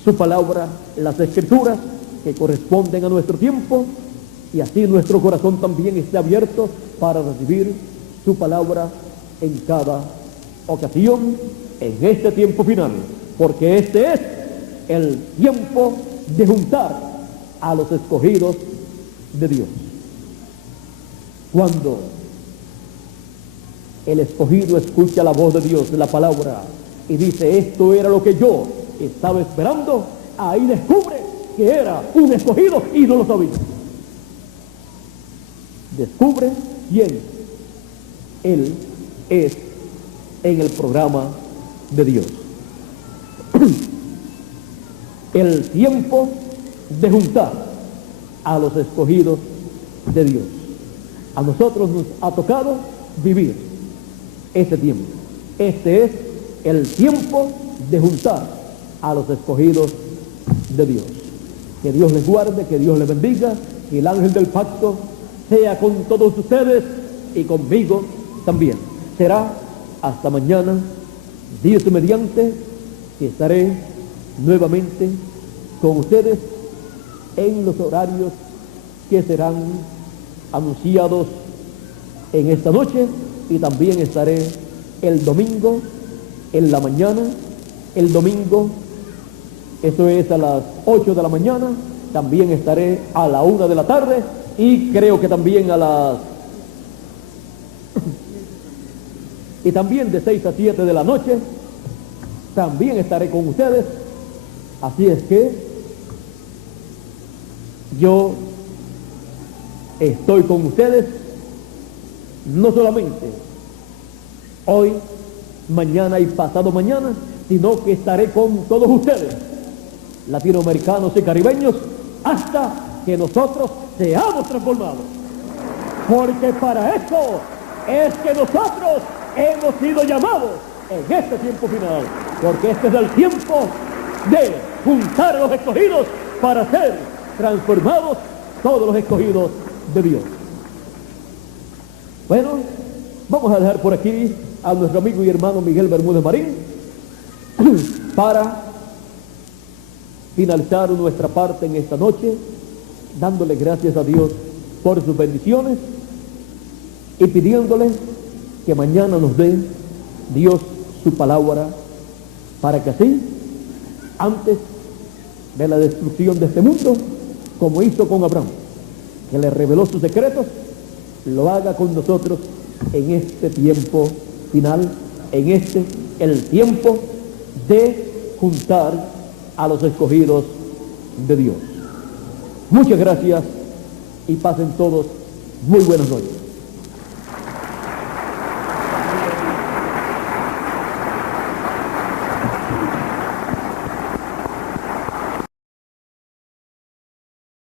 su palabra, las Escrituras que corresponden a nuestro tiempo, y así nuestro corazón también esté abierto para recibir su palabra en cada ocasión en este tiempo final, porque este es el tiempo de juntar a los escogidos de Dios. Cuando el escogido escucha la voz de Dios, la palabra, y dice: esto era lo que yo estaba esperando, ahí descubre que era un escogido y no lo sabía. Descubre quién Él es en el programa de Dios. El tiempo de juntar a los escogidos de Dios. A nosotros nos ha tocado vivir este tiempo. Este es el tiempo de juntar a los escogidos de Dios. Que Dios les guarde, que Dios les bendiga, que el ángel del pacto sea con todos ustedes y conmigo también. Será hasta mañana, Dios mediante, que estaré nuevamente con ustedes en los horarios que serán anunciados en esta noche, y también estaré el domingo en la mañana, el domingo, eso es a las 8 de la mañana, también estaré a la 1 de la tarde, y creo que también y también de 6 a 7 de la noche, también estaré con ustedes. Así es que yo estoy con ustedes, no solamente hoy, mañana y pasado mañana, sino que estaré con todos ustedes, latinoamericanos y caribeños, hasta que nosotros seamos transformados. Porque para eso es que nosotros hemos sido llamados en este tiempo final, porque este es el tiempo de juntar a los escogidos para ser transformados todos los escogidos de Dios. Bueno, vamos a dejar por aquí a nuestro amigo y hermano Miguel Bermúdez Marín para finalizar nuestra parte en esta noche, dándole gracias a Dios por sus bendiciones y pidiéndole que mañana nos dé Dios su palabra, para que así, antes de la destrucción de este mundo, como hizo con Abraham, que le reveló sus secretos, lo haga con nosotros en este tiempo final, en el tiempo de juntar a los escogidos de Dios. Muchas gracias y pasen todos muy buenas noches.